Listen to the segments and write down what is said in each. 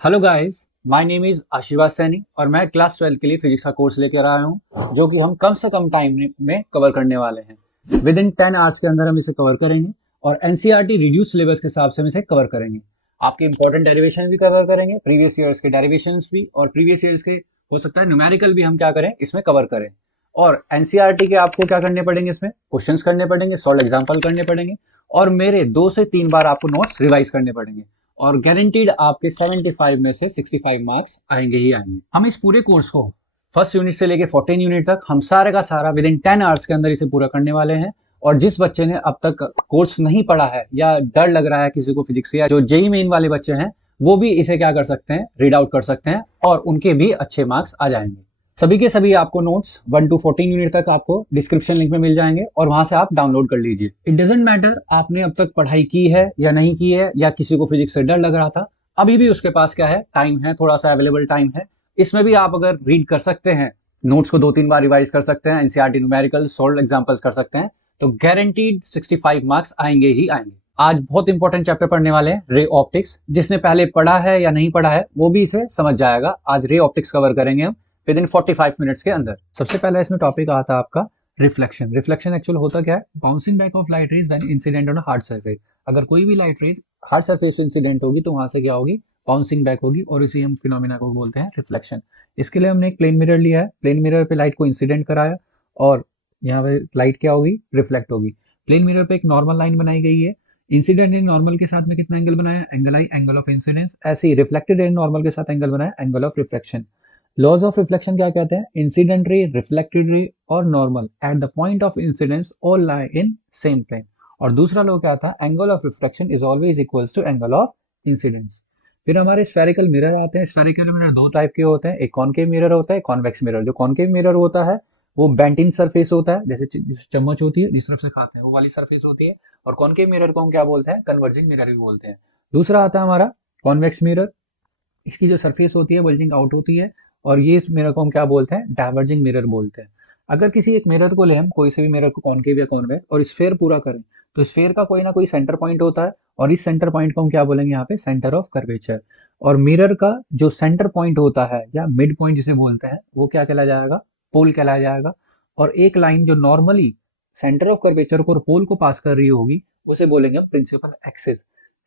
Hello guys, my name is आशीर्वाद सैनी और मैं क्लास 12 के लिए फिजिक्स का कोर्स लेकर आया हूँ जो कि हम कम से कम टाइम में कवर करने वाले हैं। विद इन 10 आवर्स के अंदर हम इसे कवर करेंगे और एनसीईआरटी रिड्यूस सिलेबस के हिसाब से हम इसे कवर करेंगे। आपके इंपॉर्टेंट डेरिवेशन भी कवर करेंगे, प्रीवियस ईयर्स के डेरिवेशंस भी, और प्रीवियस ईयर्स के हो सकता है न्यूमेरिकल भी हम क्या करें इसमें कवर करें। और एनसीईआरटी के आपको क्या करने पड़ेंगे, इसमें क्वेश्चंस करने पड़ेंगे, सॉल्व एग्जाम्पल करने पड़ेंगे और मेरे 2 से 3 बार आपको नोट्स रिवाइज करने पड़ेंगे। और गारंटीड आपके 75 में से 65 मार्क्स आएंगे ही आएंगे। हम इस पूरे कोर्स को फर्स्ट यूनिट से लेके 14 यूनिट तक हम सारे का सारा विद इन 10 आवर्स के अंदर इसे पूरा करने वाले हैं। और जिस बच्चे ने अब तक कोर्स नहीं पढ़ा है या डर लग रहा है किसी को फिजिक्स, या जो जेई मेन वाले बच्चे हैं, वो भी इसे क्या कर सकते हैं, रीड आउट कर सकते हैं और उनके भी अच्छे मार्क्स आ जाएंगे। सभी के सभी आपको नोट्स 1 to 14 यूनिट तक आपको डिस्क्रिप्शन लिंक में मिल जाएंगे और वहां से आप डाउनलोड कर लीजिए। इट डजेंट मैटर आपने अब तक पढ़ाई की है या नहीं की है, या किसी को फिजिक्स से डर लग रहा था, अभी भी उसके पास क्या है, टाइम है, थोड़ा सा अवेलेबल टाइम है। इसमें भी आप अगर रीड कर सकते हैं, नोट्स को 2-3 बार रिवाइज कर सकते हैं, एनसीईआरटी न्यूमेरिकल सॉल्व एग्जांपल्स कर सकते हैं, तो गारंटीड 65 मार्क्स आएंगे ही आएंगे। आज बहुत इंपॉर्टेंट चैप्टर पढ़ने वाले हैं, रे ऑप्टिक्स। जिसने पहले पढ़ा है या नहीं पढ़ा है वो भी इसे समझ जाएगा। आज रे ऑप्टिक्स कवर करेंगे हम विद इन 45 मिनट्स के अंदर। सबसे पहले इसमें टॉपिक आता है आपका रिफ्लेक्शन। रिफ्लेक्शन एक्चुअल होता क्या है? Bouncing back of light rays when incident on a hard surface. अगर कोई भी लाइट रेज हार्ड सरफेस पे इंसिडेंट होगी तो वहां से क्या होगी, बाउंसिंग बैक होगी, और इसी हम फिनोमिना को बोलते हैं रिफ्लेक्शन। इसके लिए हमने एक प्लेन मिरर लिया है, प्लेन मिरर पे लाइट को इंसिडेंट कराया और यहाँ पे लाइट क्या होगी, रिफ्लेक्ट होगी। प्लेन मिरर पे एक नॉर्मल लाइन बनाई गई है। इंसिडेंट इन नॉर्मल के साथ में कितना एंगल बनाया, angle I, angle of incidence. ऐसे ही रिफ्लेक्टेड इन नॉर्मल के साथ एंगल बनाया, angle of reflection. Laws of reflection क्या कहते हैं? इंसिडेंट रे, रिफ्लेक्टेड रे और normal at the point of incidence all lie in same plane. और दूसरा लॉ क्या था? Angle of reflection is always equals to angle of incidence. फिर हमारे स्फेरिकल मिरर आते हैं। स्फेरिकल मिरर दो टाइप के होते हैं, एक कॉनकेव मिरर होता है, कॉन्वेक्स मिरर। जो कॉनकेव मिरर होता है वो बेंट इन सरफेस होता है, जैसे चम्मच होती है जिस तरफ से खाते हैं वो वाली सरफेस होती है। और कॉनकेव मिरर को हम क्या बोलते हैं? कन्वर्जिंग मिरर भी बोलते हैं। दूसरा आता है हमारा कॉन्वेक्स मिरर। इसकी जो सरफेस होती है बल्जिंग आउट होती है, और ये इस मिरर को हम क्या बोलते हैं? डाइवर्जिंग मिरर बोलते हैं। अगर किसी एक मिरर को ले, हम कोई से भी मिरर को, कॉनकेव या कॉन्वेक्स, और स्फेयर पूरा करें, तो स्फेयर का कोई ना कोई सेंटर पॉइंट होता है और इस सेंटर पॉइंट को हम क्या बोलेंगे यहाँ पे? Centre of curvature. और मिरर का जो सेंटर पॉइंट होता है या मिड पॉइंट जिसे बोलते हैं, वो क्या कहला जाएगा? पोल कहलाया जाएगा। और एक लाइन जो नॉर्मली सेंटर ऑफ कर्वेचर को और पोल को पास कर रही होगी उसे बोलेंगे हम principal axis.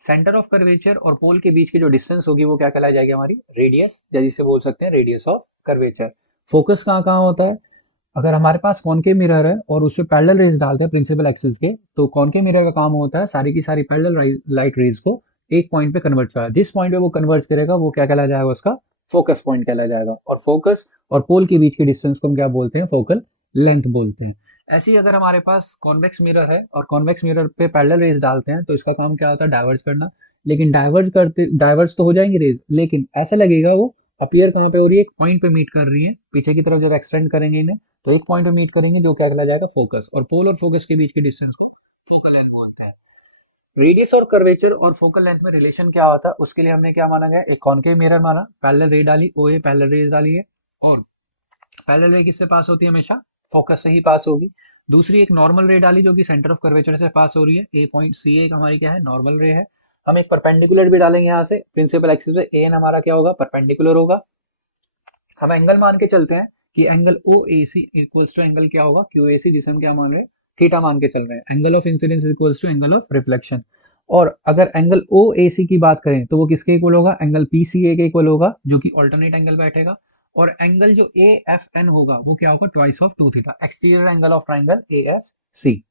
Centre of curvature और पोल के बीच की जो डिस्टेंस होगी वो क्या कहलाई जाएगी? हमारी रेडियस, या जिसे बोल सकते हैं रेडियस ऑफ कर्वेचर। फोकस कहाँ कहाँ होता है? अगर हमारे पास कॉनकेव मिरर है और उसपे पैरेलल रेज डालते हैं प्रिंसिपल एक्सिस के, तो कॉनकेव मिरर का काम होता है सारी की सारी पैरेलल लाइट रेज को एक पॉइंट पे कन्वर्ट करा। जिस पॉइंट पे वो कन्वर्ट करेगा वो क्या कहला जाएगा? उसका फोकस पॉइंट कहला जाएगा। और फोकस और पोल के बीच की डिस्टेंस को हम क्या बोलते हैं? फोकल लेंथ बोलते हैं। ऐसे ही अगर हमारे पास कॉन्वेक्स मिरर है और कॉन्वेक्स मिरर पे पैरेलल रेज डालते हैं तो इसका काम क्या होता है? डाइवर्ज करना। लेकिन डाइवर्ज तो हो जाएंगी रेज, लेकिन ऐसा लगेगा वो अपीयर कहाँ पे हो रही है? एक पॉइंट पे मीट कर रही है। पीछे की तरफ जब एक्सटेंड करेंगे इन्हें तो एक पॉइंट पे मीट करेंगे जो क्या कहला जाएगा? फोकस। और पोल और फोकस के बीच की डिस्टेंस को फोकल लेंथ बोलते हैं। रेडियस और कर्वेचर और फोकल लेंथ में रिलेशन क्या होता है उसके लिए हमने क्या माना गया? एक कॉनकेव मिरर माना, पैरेलल रे डाली, ओ ए पैरेलल रेज डाली है, और पैरेलल रे किससे पास होती है? हमेशा फोकस से ही पास होगी। दूसरी एक नॉर्मल रे डाली जो कि सेंटर ऑफ कर्वेचर से पास हो रही है, ए पॉइंट सी ए हमारी क्या है? नॉर्मल रे है। हम एक परपेंडिकुलर भी डालेंगे यहाँ से प्रिंसिपल एक्सिस पे, ए एन हमारा क्या होगा? परपेंडिकुलर होगा। हम एंगल मान के चलते हैं कि angle O A C equals to angle क्या होगा? क्यू ए सी, जिसे हम क्या मान रहे हैं? थीटा मान के चल रहे हैं। Angle of incidence equals to angle of reflection. और अगर एंगल ओ ए सी की बात करें तो वो किसके इक्वल होगा? एंगल पी सी ए के इक्वल होगा, जो कि ऑल्टरनेट एंगल बैठेगा। और एंगल जो ए एफ एन होगा वो क्या होगा? Twice of two theta, exterior angle of triangle A F C.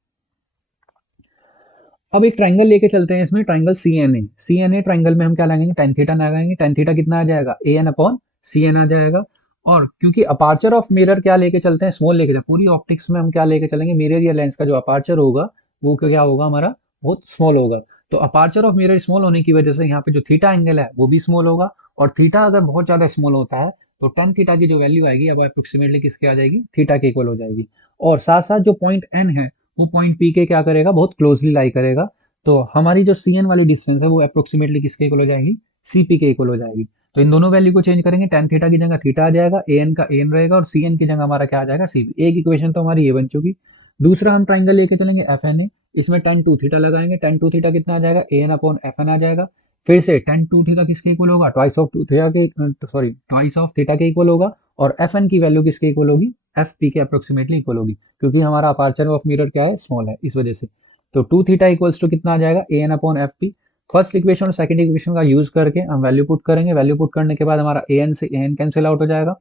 अब एक ट्राइंगल लेके चलते हैं, इसमें triangle C N A. C N A triangle में हम क्या लगाएंगे? टेन थीटा लगाएंगे। टेन थीटा कितना आ जाएगा? A N upon C N आ जाएगा। और क्योंकि अपार्चर ऑफ मिरर क्या लेके चलते हैं? स्मॉल लेके चलते, पूरी ऑप्टिक्स में हम क्या लेके चलेंगे? मिरर या लेंस का जो अपार्चर होगा वो क्या होगा? हमारा बहुत स्मॉल होगा। तो अपार्चर ऑफ मिरर स्मॉल होने की वजह से यहाँ पे जो थीटा एंगल है वो भी स्मॉल होगा। और थीटा अगर बहुत ज्यादा स्मॉल होता है तो टेन थीटा की जो वैल्यू आएगी अब अप्रोक्सीमेटली किसके आ जाएगी? थीटा के इक्वल हो जाएगी। और साथ साथ जो पॉइंट एन है वो पॉइंट पी के क्या करेगा? बहुत क्लोजली लाई करेगा। तो हमारी जो सी एन वाली डिस्टेंस है वो अप्रोक्सीमेटली किसके इक्वल हो जाएगी? सी पी के इक्वल हो जाएगी। तो इन दोनों वैल्यू को चेंज करेंगे, टेन थीटा की जगह थीटा आ जाएगा, ए एन का ए एन रहेगा, और सी एन की जगह हमारा क्या आ जाएगा? C P. एक इक्वेशन तो हमारी ये बन चुकी। दूसरा हम ट्राइंगल लेके चलेंगे एफ एन ए। इसमें टेन टू थीटा लगाएंगे, टेन टू थीटा कितना आ जाएगा? A N upon F N आ जाएगा। फिर से tan 2 थीटा किसके इक्वल होगा, ट्वाइस ऑफ थीटा के, सॉरी ट्वाइस ऑफ थीटा के इक्वल होगा, और एफ एन की वैल्यू किसके इक्वल होगी, एफ पी के अप्रोक्सीमेटली इक्वल होगी, क्योंकि हमारा अपार्चर ऑफ मिरर क्या है, स्मॉल है, इस वजह से। तो 2 थीटा इक्वल्स टू कितना आ जाएगा, A N upon F P. First equation और सेकंड इक्वेशन का यूज करके हम वैल्यू पुट करेंगे, वैल्यू पुट करने के बाद हमारा ए एन से ए एन कैंसिल आउट हो जाएगा।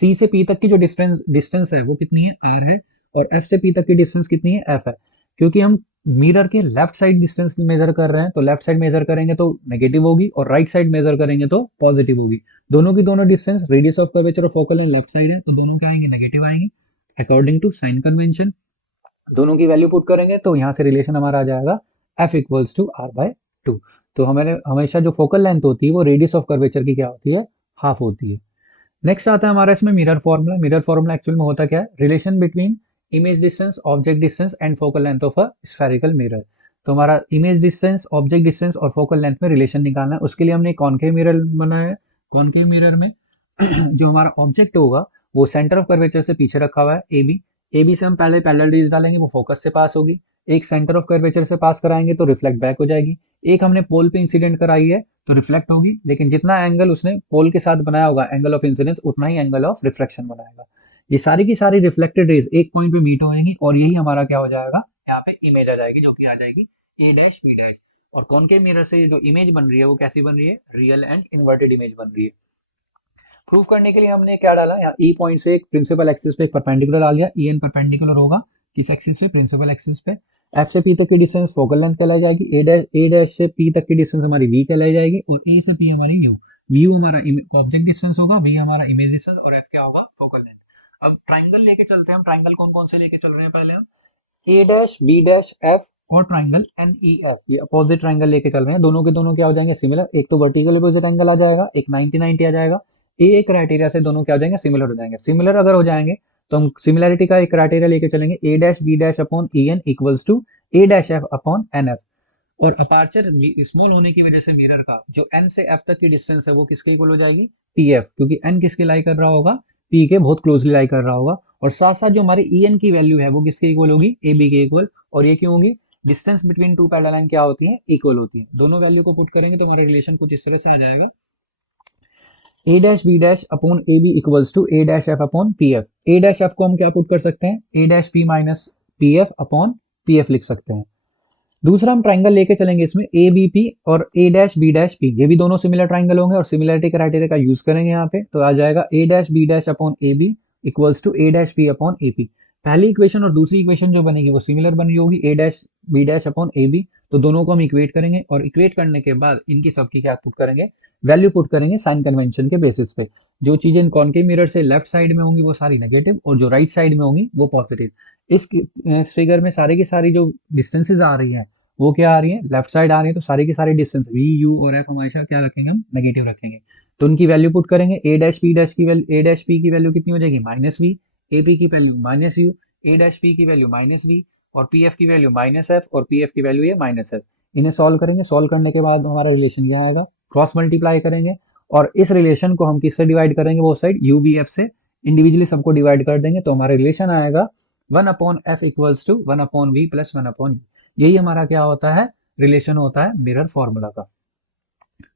सी से पी तक की जो डिस्टेंस है वो कितनी है, आर है, और एफ से पी तक की डिस्टेंस कितनी है, एफ है। क्योंकि हम मिरर के लेफ्ट साइड डिस्टेंस मेजर कर रहे हैं, तो लेफ्ट साइड मेजर करेंगे तो नेगेटिव होगी, और राइट साइड मेजर करेंगे तो पॉजिटिव होगी। दोनों की दोनों डिस्टेंस रेडियस ऑफ कर्वेचर और फोकल लेंथ लेफ्ट साइड है, तो दोनों क्या आएंगे, नेगेटिव आएंगे अकॉर्डिंग टू साइन कन्वेंशन। दोनों की वैल्यू पुट करेंगे तो यहाँ से रिलेशन हमारा आ जाएगा F equals to R by 2। तो हमारे हमेशा जो फोकल लेंथ होती है वो रेडियस ऑफ कर्वेचर की क्या होती है, हाफ होती है। नेक्स्ट आता है हमारा इसमें mirror formula. Mirror formula actual में होता क्या है, relation between image distance, object distance and focal length of a spherical mirror. तो हमारा इमेज डिस्टेंस, ऑब्जेक्ट डिस्टेंस और फोकल लेंथ में रिलेशन निकालना है, उसके लिए हमने कॉनकेव मिरर बनाया है। कॉनकेव मिरर में जो हमारा ऑब्जेक्ट होगा वो सेंटर ऑफ कर्वेचर से पीछे रखा हुआ है, ए बी। ए बी से हम पहले पैरेलल रेज डालेंगे, वो फोकस से पास होगी। एक सेंटर ऑफ कर्वेचर से पास कराएंगे तो रिफ्लेक्ट बैक हो जाएगी। एक हमने पोल पे इंसिडेंट कराई है तो रिफ्लेक्ट होगी, लेकिन जितना एंगल उसने पोल के साथ बनाया होगा एंगल ऑफ इंसिडेंस, उतना ही एंगल ऑफ रिफ्लेक्शन बनाएगा। ये सारी की सारी रिफ्लेक्टेड रेज एक पॉइंट पे मीट होंगी, और यही हमारा क्या हो जाएगा, यहाँ पे इमेज आ जाएगी, जो कि आ जाएगी ए डैश बी डैश। और कॉनकेव मिरर से जो इमेज बन रही है वो कैसी बन रही है, रियल एंड इन्वर्टेड इमेज बन रही है। प्रूव करने के लिए हमने क्या डाला, यहाँ ई पॉइंट से एक प्रिंसिपल एक्सिस पे परपेंडिकुलर डाल दिया, ई एन परपेंडिकुलर होगा किस एक्सिस पे, प्रिंसिपल एक्सिस पे। एफ से पी तक की डिस्टेंस फोकल लेंथ कहलाई जाएगी, ए डैश से पी तक की डिस्टेंस हमारी वी कहलाई जाएगी, और ए से पी हमारी यू। वी यू हमारा ऑब्जेक्ट डिस्टेंस होगा, वी हमारा इमेज डिस्टेंस, और एफ क्या होगा, फोकल लेंथ। अब ट्राइंगल लेके चलते हैं हम। ट्राइंगल कौन कौन से लेके चल रहे हैं, पहले हम ए डैश बी डैश एफ और ट्राइंगल एन ई एफ, ये अपोजिट ट्राइंगल लेके चल रहे हैं। दोनों के दोनों क्या हो जाएंगे, सिमिलर। एक तो वर्टिकल अपोजिट एंगल आ जाएगा, एक 90-90 आ जाएगा। ये क्राइटेरिया से दोनों क्या हो जाएंगे, सिमिलर हो जाएंगे। सिमिलर अगर हो जाएंगे तो हम सिमिलरिटी का एक क्राइटेरिया लेके चलेंगे, A dash B dash upon E N equals to A dash F upon N F. और अपार्चर स्मॉल होने की वजह से मिरर का जो एन से एफ तक की डिस्टेंस है वो किसके इक्वल हो जाएगी, पी एफ, क्योंकि एन किसके लाई कर रहा होगा, पी के बहुत क्लोजली लाई कर रहा होगा। और साथ साथ जो हमारी ई एन की वैल्यू है वो किसके इक्वल होगी, ए बी के इक्वल। और ये क्यों होगी, distance between two parallel line क्या होती है, इक्वल होती है। दोनों वैल्यू को पुट करेंगे तो हमारा रिलेशन कुछ इस तरह से आ जाएगा, A dash B dash upon A B equals to A dash F upon P F. A dash F को हम क्या पुट कर सकते हैं, A dash P minus P F upon P F लिख सकते हैं। दूसरा हम ट्राइंगल लेके चलेंगे इसमें, ए बी पी और A dash B dash P, ये भी दोनों सिमिलर ट्राइंगल होंगे, और सिमिलरिटी क्राइटेरिया का यूज करेंगे यहाँ पे। तो आ जाएगा A dash B dash upon A B equals to A dash P upon A P. पहली इक्वेशन और दूसरी इक्वेशन जो बनेगी वो सिमिलर बन रही होगी, A dash B dash upon A B. तो दोनों को हम इक्वेट करेंगे, और इक्वेट करने के बाद इनकी सबकी क्या पुट करेंगे, वैल्यू पुट करेंगे साइन कन्वेंशन के बेसिस पे। जो चीजें कॉनकेव मिरर से लेफ्ट साइड में होंगी वो सारी नेगेटिव, और जो राइट साइड में होंगी वो पॉजिटिव। इस फिगर में सारी की सारी जो डिस्टेंसेज आ रही है वो क्या आ रही है, लेफ्ट साइड आ रही है, तो सारी की सारी डिस्टेंस वी यू और एफ हमेशा क्या रखेंगे, हम नेगेटिव रखेंगे। तो उनकी वैल्यू पुट करेंगे, ए डैश पी डैश की वैल्यू, ए डैश पी की वैल्यू कितनी हो जाएगी, माइनस वी, ए पी की value minus you, A dash P की वैल्यू माइनस वी, और पी एफ की वैल्यू माइनस एफ, और पी एफ की वैल्यू ये माइनस एफ। इन्हें सॉल्व करेंगे, सॉल्व करने के बाद हमारा रिलेशन क्या आएगा, क्रॉस मल्टीप्लाई करेंगे, और इस रिलेशन को हम किससे डिवाइड करेंगे, वो साइड यू वी एफ से इंडिविजुअली सबको डिवाइड कर देंगे, तो हमारा रिलेशन आएगा 1 upon F equals to 1 upon V plus 1 upon U. यही हमारा क्या होता है, रिलेशन होता है मिरर फॉर्मूला का।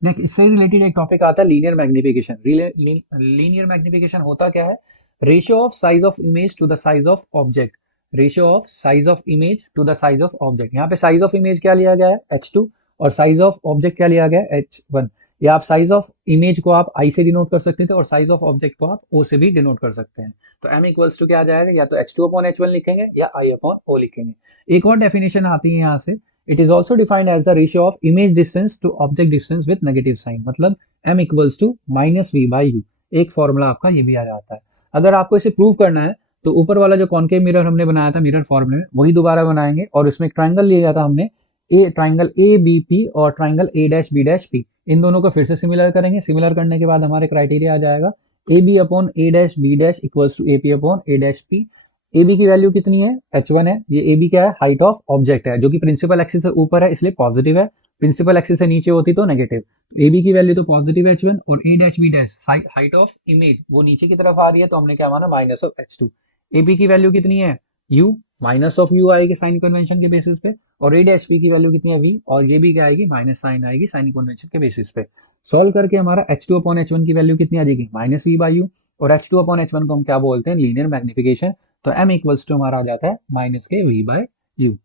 नेक्स्ट इससे रिलेटेड एक टॉपिक आता है लीनियर मैग्निफिकेशन। लीनियर मैग्निफिकेशन होता क्या है, ratio of size of image to the size of object. Ratio of size of image to the size of object. यहाँ पे साइज ऑफ इमेज क्या लिया गया है, h2, और साइज ऑफ ऑब्जेक्ट क्या लिया गया है, h1। या आप साइज ऑफ इमेज को आप i से डिनोट कर सकते थे, और साइज ऑफ ऑब्जेक्ट को आप o से भी डिनोट कर सकते हैं। तो m इक्वल्स टू क्या आ जाएगा, या तो h2 अपॉन h1 लिखेंगे या i अपॉन o लिखेंगे। एक और डेफिनेशन आती है यहाँ से, it is also defined as the ratio of image distance to object distance with negative sign, मतलब m equals to minus V by U. एक फॉर्मूला आपका ये भी आ जाता है। अगर आपको इसे प्रूव करना है तो ऊपर वाला जो कॉनकेव मिरर हमने बनाया था मिरर फॉर्मूले में, वही दोबारा बनाएंगे, और इसमें एक ट्राइंगल लिया था हमने, ट्राइंगल ए बी पी और triangle A dash B dash P. इन दोनों को फिर से सिमिलर करेंगे। सिमिलर करने के बाद हमारे क्राइटेरिया आ जाएगा, A B upon A dash B dash equals to A P upon A dash P. A B की वैल्यू कितनी है, h1 है। ये ए बी क्या है, हाइट ऑफ ऑब्जेक्ट है, जो कि प्रिंसिपल एक्सिस से ऊपर है इसलिए पॉजिटिव है, प्रिंसिपल एक्सिस से नीचे होती तो नेगेटिव। ए बी की वैल्यू तो पॉजिटिव h1, और A dash B dash height of image वो नीचे की तरफ आ रही है, तो हमने क्या माना, minus of h2। A B की वैल्यू कितनी है, u, माइनस ऑफ u आएगी साइन कन्वेंशन के बेसिस पे, और रेड एच पी की वैल्यू कितनी है v, और ये भी क्या आएगी माइनस साइन आएगी साइन कन्वेंशन के बेसिस पे। सॉल्व करके हमारा h2 अपॉन h1 की वैल्यू कितनी आ जाएगी माइनस वी बाई यू, और h2 अपॉन h1 को हम क्या बोलते हैं लीनियर मैग्निफिकेशन, तो m इक्वल्स टू हमारा आ जाता है माइनस के v बाई यू।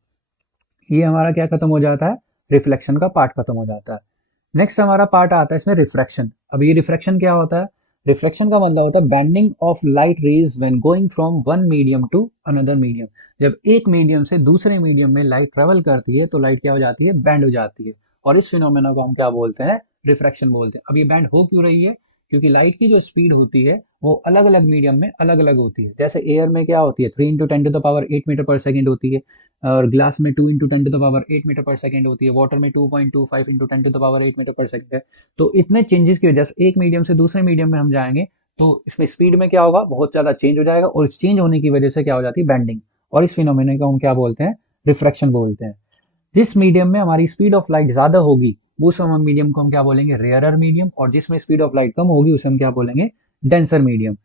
ये हमारा क्या खत्म हो जाता है, रिफ्लेक्शन का पार्ट खत्म हो जाता है। नेक्स्ट हमारा पार्ट आता है इसमें रिफ्रैक्शन। अब ये रिफ्रैक्शन क्या होता है, रिफ्लेक्शन का मतलब होता है bending of light rays when going from one medium to another medium. जब एक मीडियम से दूसरे मीडियम में लाइट ट्रेवल करती है तो लाइट क्या हो जाती है, बेंड हो जाती है, और इस फिनोमेना को हम क्या बोलते हैं, रिफ्रैक्शन बोलते हैं। अब ये बेंड हो क्यों रही है, क्योंकि लाइट की जो स्पीड होती है वो अलग अलग मीडियम में अलग अलग होती है। जैसे एयर में क्या होती है 3 इंटू 10⁸ होती है, और ग्लास में 2 इंटू 10⁸ होती है, वाटर में 2.25 इंटू 10⁸ है। तो इतने चेंजेस की वजह से एक मीडियम से दूसरे मीडियम में हम जाएंगे तो इसमें स्पीड में क्या होगा, बहुत ज्यादा चेंज हो जाएगा, और इस चेंज होने की वजह से क्या हो जाती है, बैंडिंग, और इस फिनोमेना को हम क्या बोलते हैं, रिफ्रैक्शन बोलते हैं। जिस मीडियम में हमारी स्पीड ऑफ लाइट ज्यादा होगी उस हम मीडियम को हम क्या बोलेंगे, रेयरर मीडियम, और जिसमें स्पीड ऑफ लाइट कम होगी उसे हम क्या बोलेंगे, डेंसर मीडियम।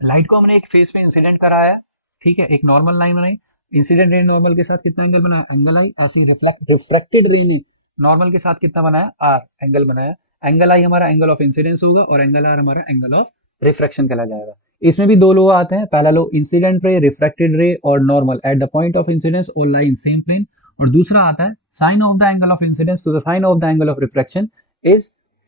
लाइट को हमने एक फेस पे इंसिडेंट कराया, ठीक है, एक नॉर्मल लाइन बनाई, इंसिडेंट रे नॉर्मल के साथ कितना एंगल बनाया, एंगल आई, ऐसे ही रिफ्लेक्टेड रे ने नॉर्मल के साथ कितना बनाया, आर एंगल बनाया। एंगल आई हमारा एंगल ऑफ इंसिडेंस होगा, और एंगल आर हमारा एंगल ऑफ रिफ्रैक्शन कहला जाएगा। इसमें भी दो लो आते हैं, पहला लो इंसिडेंट रे, रिफ्रैक्टेड रे और normal at the point of incidence और लाइन सेम प्लेन, और दूसरा आता है sine of the angle of incidence to the sine of the angle of refraction is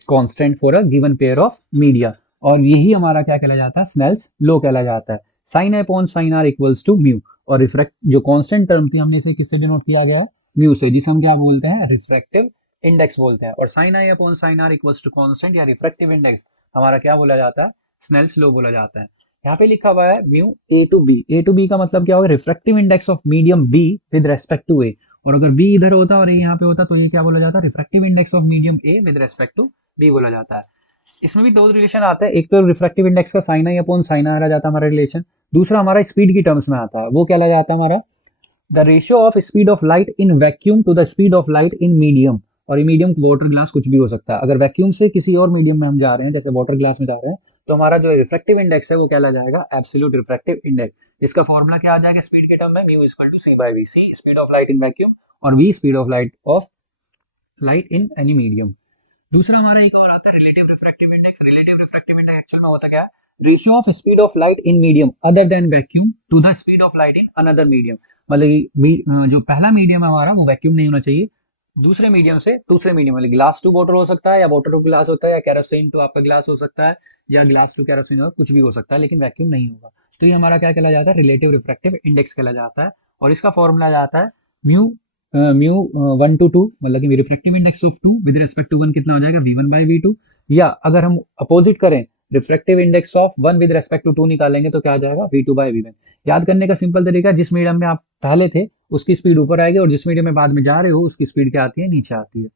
constant for a given pair of media, और यही हमारा क्या कहला जाता है, स्नेल्स लॉ कहला जाता है। Sine A upon sine R equals to mu, और रिफ्रैक्ट जो कांस्टेंट टर्म थी हमने इसे किससे डिनोट किया गया है, म्यू से, जिसे हम क्या बोलते हैं, रिफ्रैक्टिव इंडेक्स बोलते हैं। और sine I upon sine R equals to constant या रिफ्रैक्टिव इंडेक्स हमारा क्या बोला जाता है, स्नेल्स लॉ बोला जाता है। यहाँ पे लिखा हुआ है mu A to B, A to B का मतलब क्या होगा, refractive index of medium B with respect to A, और अगर बी इधर होता और ए यहाँ पे होता तो ये क्या बोला जाता है, refractive index of medium A with respect to B बोला जाता है। इसमें भी दो रिलेशन आते हैं, एक तो रिफ्रैक्टिव इंडेक्स का sine I upon sine R आ जाता है हमारा रिलेशन, दूसरा हमारा स्पीड की टर्म्स में आता है, वो क्या जाता है हमारा, the ratio of speed of light in vacuum to the speed of light in medium. और ये मीडियम वाटर ग्लास कुछ भी हो सकता है, अगर वैक्यूम से किसी और मीडियम में हम जा रहे हैं जैसे वाटर ग्लास में जा रहे हैं तो हमारा जो रिफ्रैक्टिव इंडेक्स है वो क्या जाएगा, एब्सोल्यूट रिफ्रैक्टिव इंडेक्स। इसका फॉर्मूला क्या आ जाएगा स्पीड के टर्म में, mu equal to C by V, C speed of light in vacuum और V speed of light in any medium. दूसरा हमारा एक और आता है relative refractive index. Relative refractive index actual में होता क्या है, ratio of speed of light in medium other than vacuum to the speed of light in another medium. मतलब जो पहला मीडियम है हमारा वो वैक्यूम नहीं होना चाहिए, दूसरे मीडियम से दूसरे मीडियम, मतलब ग्लास टू वाटर हो सकता है, या वाटर टू ग्लास होता है, या कैरोसिन टू आपका ग्लास हो सकता है, या ग्लास टू कैरोसिन हो, कुछ भी हो सकता है, लेकिन वैक्यूम नहीं होगा। तो ये हमारा क्या कहला जाता है, रिलेटिव रिफ्रैक्टिव इंडेक्स कहला जाता है, और इसका फॉर्मूला जाता है म्यू म्यू 1 to 2, मतलब कि refractive index of 2 with respect to 1 कितना हो जाएगा, v1 बाई v2, या अगर हम अपोजिट करें refractive index of 1 with respect to 2 निकालेंगे तो क्या आ जाएगा, v2 बाई v1। याद करने का सिंपल तरीका, जिस मीडियम में आप पहले थे उसकी स्पीड ऊपर आएगी, और जिस मीडियम में बाद में जा रहे हो उसकी स्पीड क्या आती है, नीचे आती है।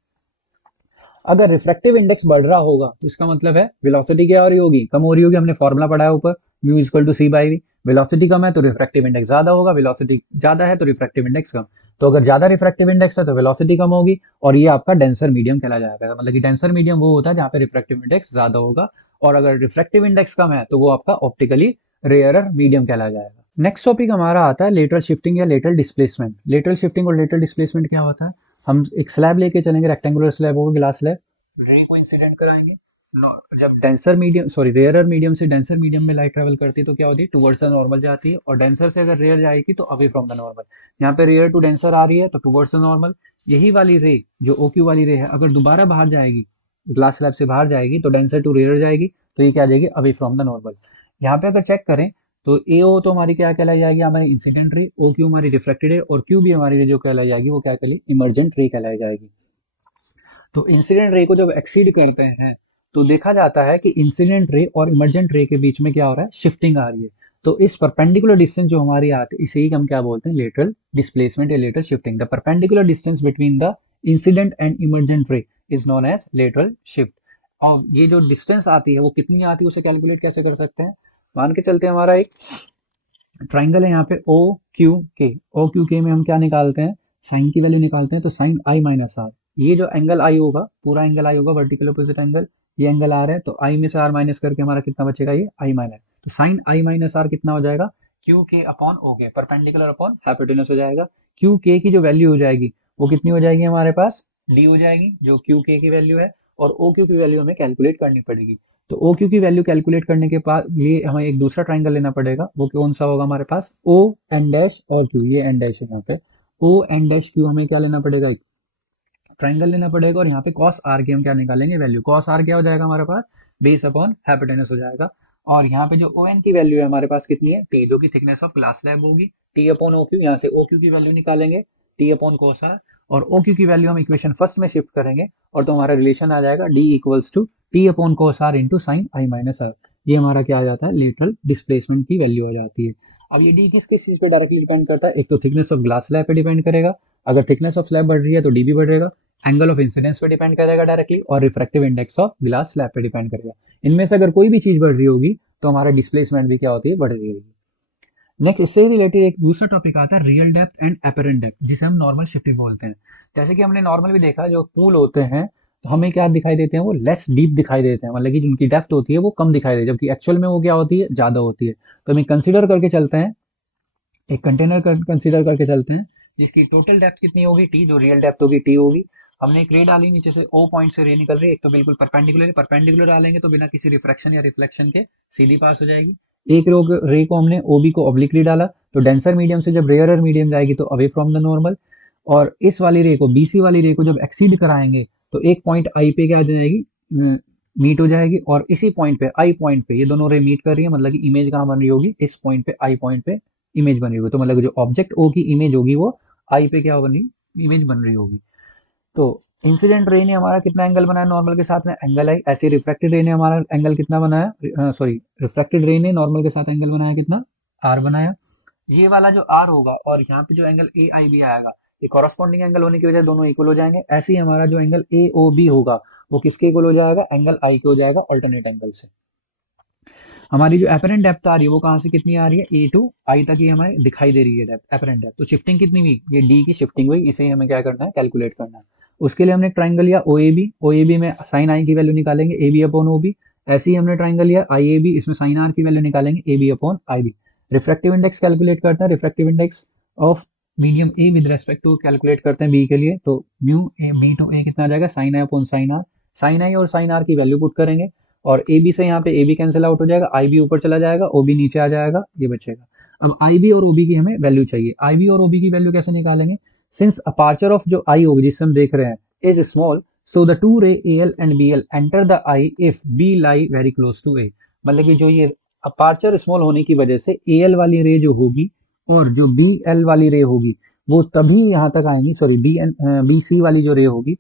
अगर रिफ्रैक्टिव इंडेक्स बढ़ रहा होगा तो इसका मतलब है वेलोसिटी क्या हो रही होगी, कम हो रही होगी। हमने फॉर्मूला पढ़ाया ऊपर, mu equal to C by V, velocity कम है तो रिफ्रैक्टिव इंडेक्स ज्यादा होगा, वेलोसिटी ज्यादा है तो रिफ्रैक्टिव इंडेक्स कम। तो अगर ज्यादा रिफ्रैक्टिव इंडेक्स है तो वेलोसिटी कम होगी, और ये आपका डेंसर मीडियम कहला जाएगा। मतलब कि डेंसर मीडियम वो होता है जहाँ पे रिफ्रैक्टिव इंडेक्स ज्यादा होगा, और अगर रिफ्रैक्टिव इंडेक्स कम है तो वो आपका ऑप्टिकली रेयरर मीडियम कहला जाएगा। नेक्स्ट टॉपिक हमारा आता है लेटरल शिफ्टिंग या लेटरल डिस्प्लेसमेंट। लेटरल शिफ्टिंग और लेटरल डिस्प्लेसमेंट क्या होता है, हम एक स्लैब लेके चलेंगे, रेक्टेंगुलर स्लैब होगा, ग्लास स्लैब, रे को इंसिडेंट कराएंगे। जब denser medium sorry rarer medium से डेंसर मीडियम में लाइट ट्रेवल करती है तो क्या होती है, टुवर्ड्स द नॉर्मल जाती है, और डेंसर से अगर रेयर जाएगी तो अवे फ्रॉम द नॉर्मल। यहाँ पे रेयर टू डेंसर आ रही है तो टुवर्ड्स द नॉर्मल। यही वाली रे जो OQ वाली रे है अगर दोबारा बाहर जाएगी, ग्लास स्लैब से बाहर जाएगी तो डेंसर टू रेयर जाएगी, तो ये क्या आ जाएगी, अवे फ्रॉम द नॉर्मल। यहाँ पे अगर चेक करें तो AO तो हमारी क्या कहलाई जाएगी, हमारी इंसिडेंट रे, OQ हमारी रिफ्लेक्टेड है, और Q भी हमारी रे जो कहलाई जाएगी वो क्या कहलाई, इमर्जेंट रे कहलाई जाएगी। तो इंसिडेंट रे को जब एक्सीड करते हैं तो देखा जाता है कि इंसिडेंट रे और इमर्जेंट रे के बीच में क्या हो रहा है, शिफ्टिंग आ रही है। तो इस परपेंडिकुलर डिस्टेंस जो हमारी आती है इसे ही हम क्या बोलते हैं, लेटरल डिस्प्लेसमेंट या lateral shifting. The perpendicular distance between the incident and emergent ray is known as lateral shift. और ये जो डिस्टेंस आती है वो कितनी आती है उसे कैलकुलेट कैसे कर सकते हैं, मान के चलते हैं हमारा एक ट्राइंगल है यहाँ पे ओ क्यू के में हम क्या निकालते हैं, साइन की वैल्यू निकालते हैं, तो साइन आई माइनस आर, ये जो एंगल आई होगा पूरा एंगल आई होगा, वर्टिकल अपोजिट एंगल, ये एंगल आर है, तो आई में से आर माइनस करके हमारा कितना बचेगा, ये आई माइनस, तो साइन आई माइनस आर कितना हो जाएगा, क्यू के अपॉन ओ के, परपेंडिकुलर अपॉन हाइपोटेनस हो जाएगा। क्यू के की जो वैल्यू हो जाएगी वो कितनी हो जाएगी हमारे पास, डी हो जाएगी, जो क्यू के की वैल्यू है, और ओ क्यू की वैल्यू हमें कैलकुलेट करनी पड़ेगी। तो ओ क्यू की वैल्यू कैलकुलेट करने के बाद लिए हमें एक दूसरा ट्राइंगल लेना पड़ेगा, वो कौन सा होगा हमारे पास, ओ एन डैश और क्यू, ये एन डैश है यहाँ पे, ओ एन डैश क्यू हमें क्या लेना पड़ेगा, एक ट्राइंगल लेना पड़ेगा, और यहाँ पे कॉस आर की हम क्या निकालेंगे वैल्यू, कॉस आर क्या हो जाएगा हमारे पास, बेस अपॉन हाइपोटेनस हो जाएगा। और यहाँ पे जो ओ एन की वैल्यू है हमारे पास कितनी है, टी, जो कि थिकनेस ऑफ ग्लास स्लैब होगी, टी अपॉन ओ क्यू, यहाँ से ओ क्यू की वैल्यू निकालेंगे, टी अपॉन कॉस आर, और ओ क्यू की वैल्यू हम इक्वेशन फर्स्ट में शिफ्ट करेंगे, और तो हमारा रिलेशन आ जाएगा D equals to T upon cos R into sine I minus R. ये हमारा क्या आ जाता है, लेटरल डिस्प्लेसमेंट की वैल्यू आ जाती है। अब ये डी किस किस चीज पे डायरेक्टली डिपेंड करता है, एक तो थिकनेस ऑफ ग्लास स्लैब पे डिपेंड करेगा, अगर थिकनेस ऑफ स्लैब बढ़ रही है तो डी भी बढ़ेगा, एंगल ऑफ इंसिडेंस पे डिपेंड करेगा डायरेक्टली, और refractive index of glass slab पे डिपेंड करेगा। इनमें से अगर कोई भी चीज बढ़ रही होगी तो हमारा डिस्प्लेसमेंट भी क्या होती है, बढ़ रही होगी। नेक्स्ट इससे रिलेटेड एक दूसरा टॉपिक आता है real depth and apparent depth, जिसे हम नॉर्मल शिफ्टिंग बोलते हैं। जैसे कि हमने नॉर्मल भी देखा, जो पूल होते हैं तो हमें क्या दिखाई देते हैं, वो लेस डीप दिखाई देते हैं, मतलब कि जिनकी डेप्थ होती है वो कम दिखाई देती है, जबकि एक्चुअल में वो क्या होती है, ज्यादा होती है। तो हमें कंसिडर करके चलते हैं, एक कंटेनर कंसीडर करके चलते हैं जिसकी टोटल डेप्थ कितनी होगी, टी, जो रियल डेप्थ होगी टी होगी। हमने एक रे डाली, नीचे से ओ पॉइंट से रे निकल रही है, एक तो बिल्कुल परपेंडिकुलर, परपेंडिकुलर डालेंगे तो बिना किसी रिफ्रैक्शन या रिफ्लेक्शन के सीधी पास हो जाएगी। एक रे को हमने ओबी को ऑब्लिकली डाला, तो डेंसर मीडियम से जब रेयरर मीडियम जाएगी तो अवे फ्रॉम द नॉर्मल, और इस वाली रे को, बीसी वाली रे को जब एक्सीड कराएंगे तो एक पॉइंट आई पे क्या हो जाएगी, मीट हो जाएगी, और इसी पॉइंट पे, आई पॉइंट पे ये दोनों रे मीट कर रही है, मतलब कि इमेज कहाँ बन रही होगी, इस पॉइंट पे, आई पॉइंट पे इमेज बन रही होगी। तो मतलब जो ऑब्जेक्ट ओ की इमेज होगी वो आई पे क्या बन रही, इमेज बन रही होगी। तो इंसिडेंट रे ने हमारा कितना एंगल बनाया नॉर्मल के साथ में, एंगल आई, ऐसे रिफ्रैक्टेड रे ने हमारा एंगल कितना बनाया, सॉरी, रिफ्रैक्टेड रे ने नॉर्मल के साथ एंगल बनाया कितना, आर बनाया। ये वाला जो आर होगा और यहाँ पे जो एंगल ए आई बी आएगा, ये कॉरस्पॉन्डिंग एंगल होने की वजह से दोनों इक्वल हो जाएंगे। ऐसे ही हमारा जो एंगल ए ओ बी होगा वो किसके इक्वल हो जाएगा, एंगल आई के हो जाएगा, ऑल्टरनेट एंगल से। हमारी जो एपरेंट डेप्थ आ रही है वो कहाँ से कितनी आ रही है, ए टू आई तक ही हमें दिखाई दे रही है एपरेंट डेप्थ। तो शिफ्टिंग कितनी हुई, ये डी की शिफ्टिंग हुई, इसे ही हमें क्या करना है, कैलकुलेट करना है। उसके लिए हमने ट्राइंगल लिया ओ ए बी में साइन आई की वैल्यू निकालेंगे, A B upon O B. ऐसे ही हमने ट्राइंगल लिया आई ए बी, इसमें साइन आर की वैल्यू निकालेंगे, A B upon I B. Refractive index calculate करते हैं, refractive index of medium A with respect to calculate करते हैं बी के लिए, तो mu A B to A कितना आ जाएगा, sine I upon sine R. Sine I और साइन आर की वैल्यू पुट करेंगे, और ए बी से यहाँ पे ए बी कैंसिल आउट हो जाएगा, आई बी ऊपर चला जाएगा, ओ बी नीचे आ जाएगा, ये बचेगा। अब आई बी और ओ बी की हमें वैल्यू चाहिए, आई बी और ओ बी की वैल्यू कैसे निकालेंगे, सिंस अपार्चर ऑफ जो आई होगी जिससे हम देख रहे हैं is small, so the two ray A L and B L enter the eye if B lie very close to A. मतलब कि जो ये अपार्चर स्मॉल होने की वजह से ए एल वाली रे जो होगी और जो बी एल वाली रे होगी वो तभी यहाँ तक आएंगी, सॉरी बी सी वाली जो रे होगी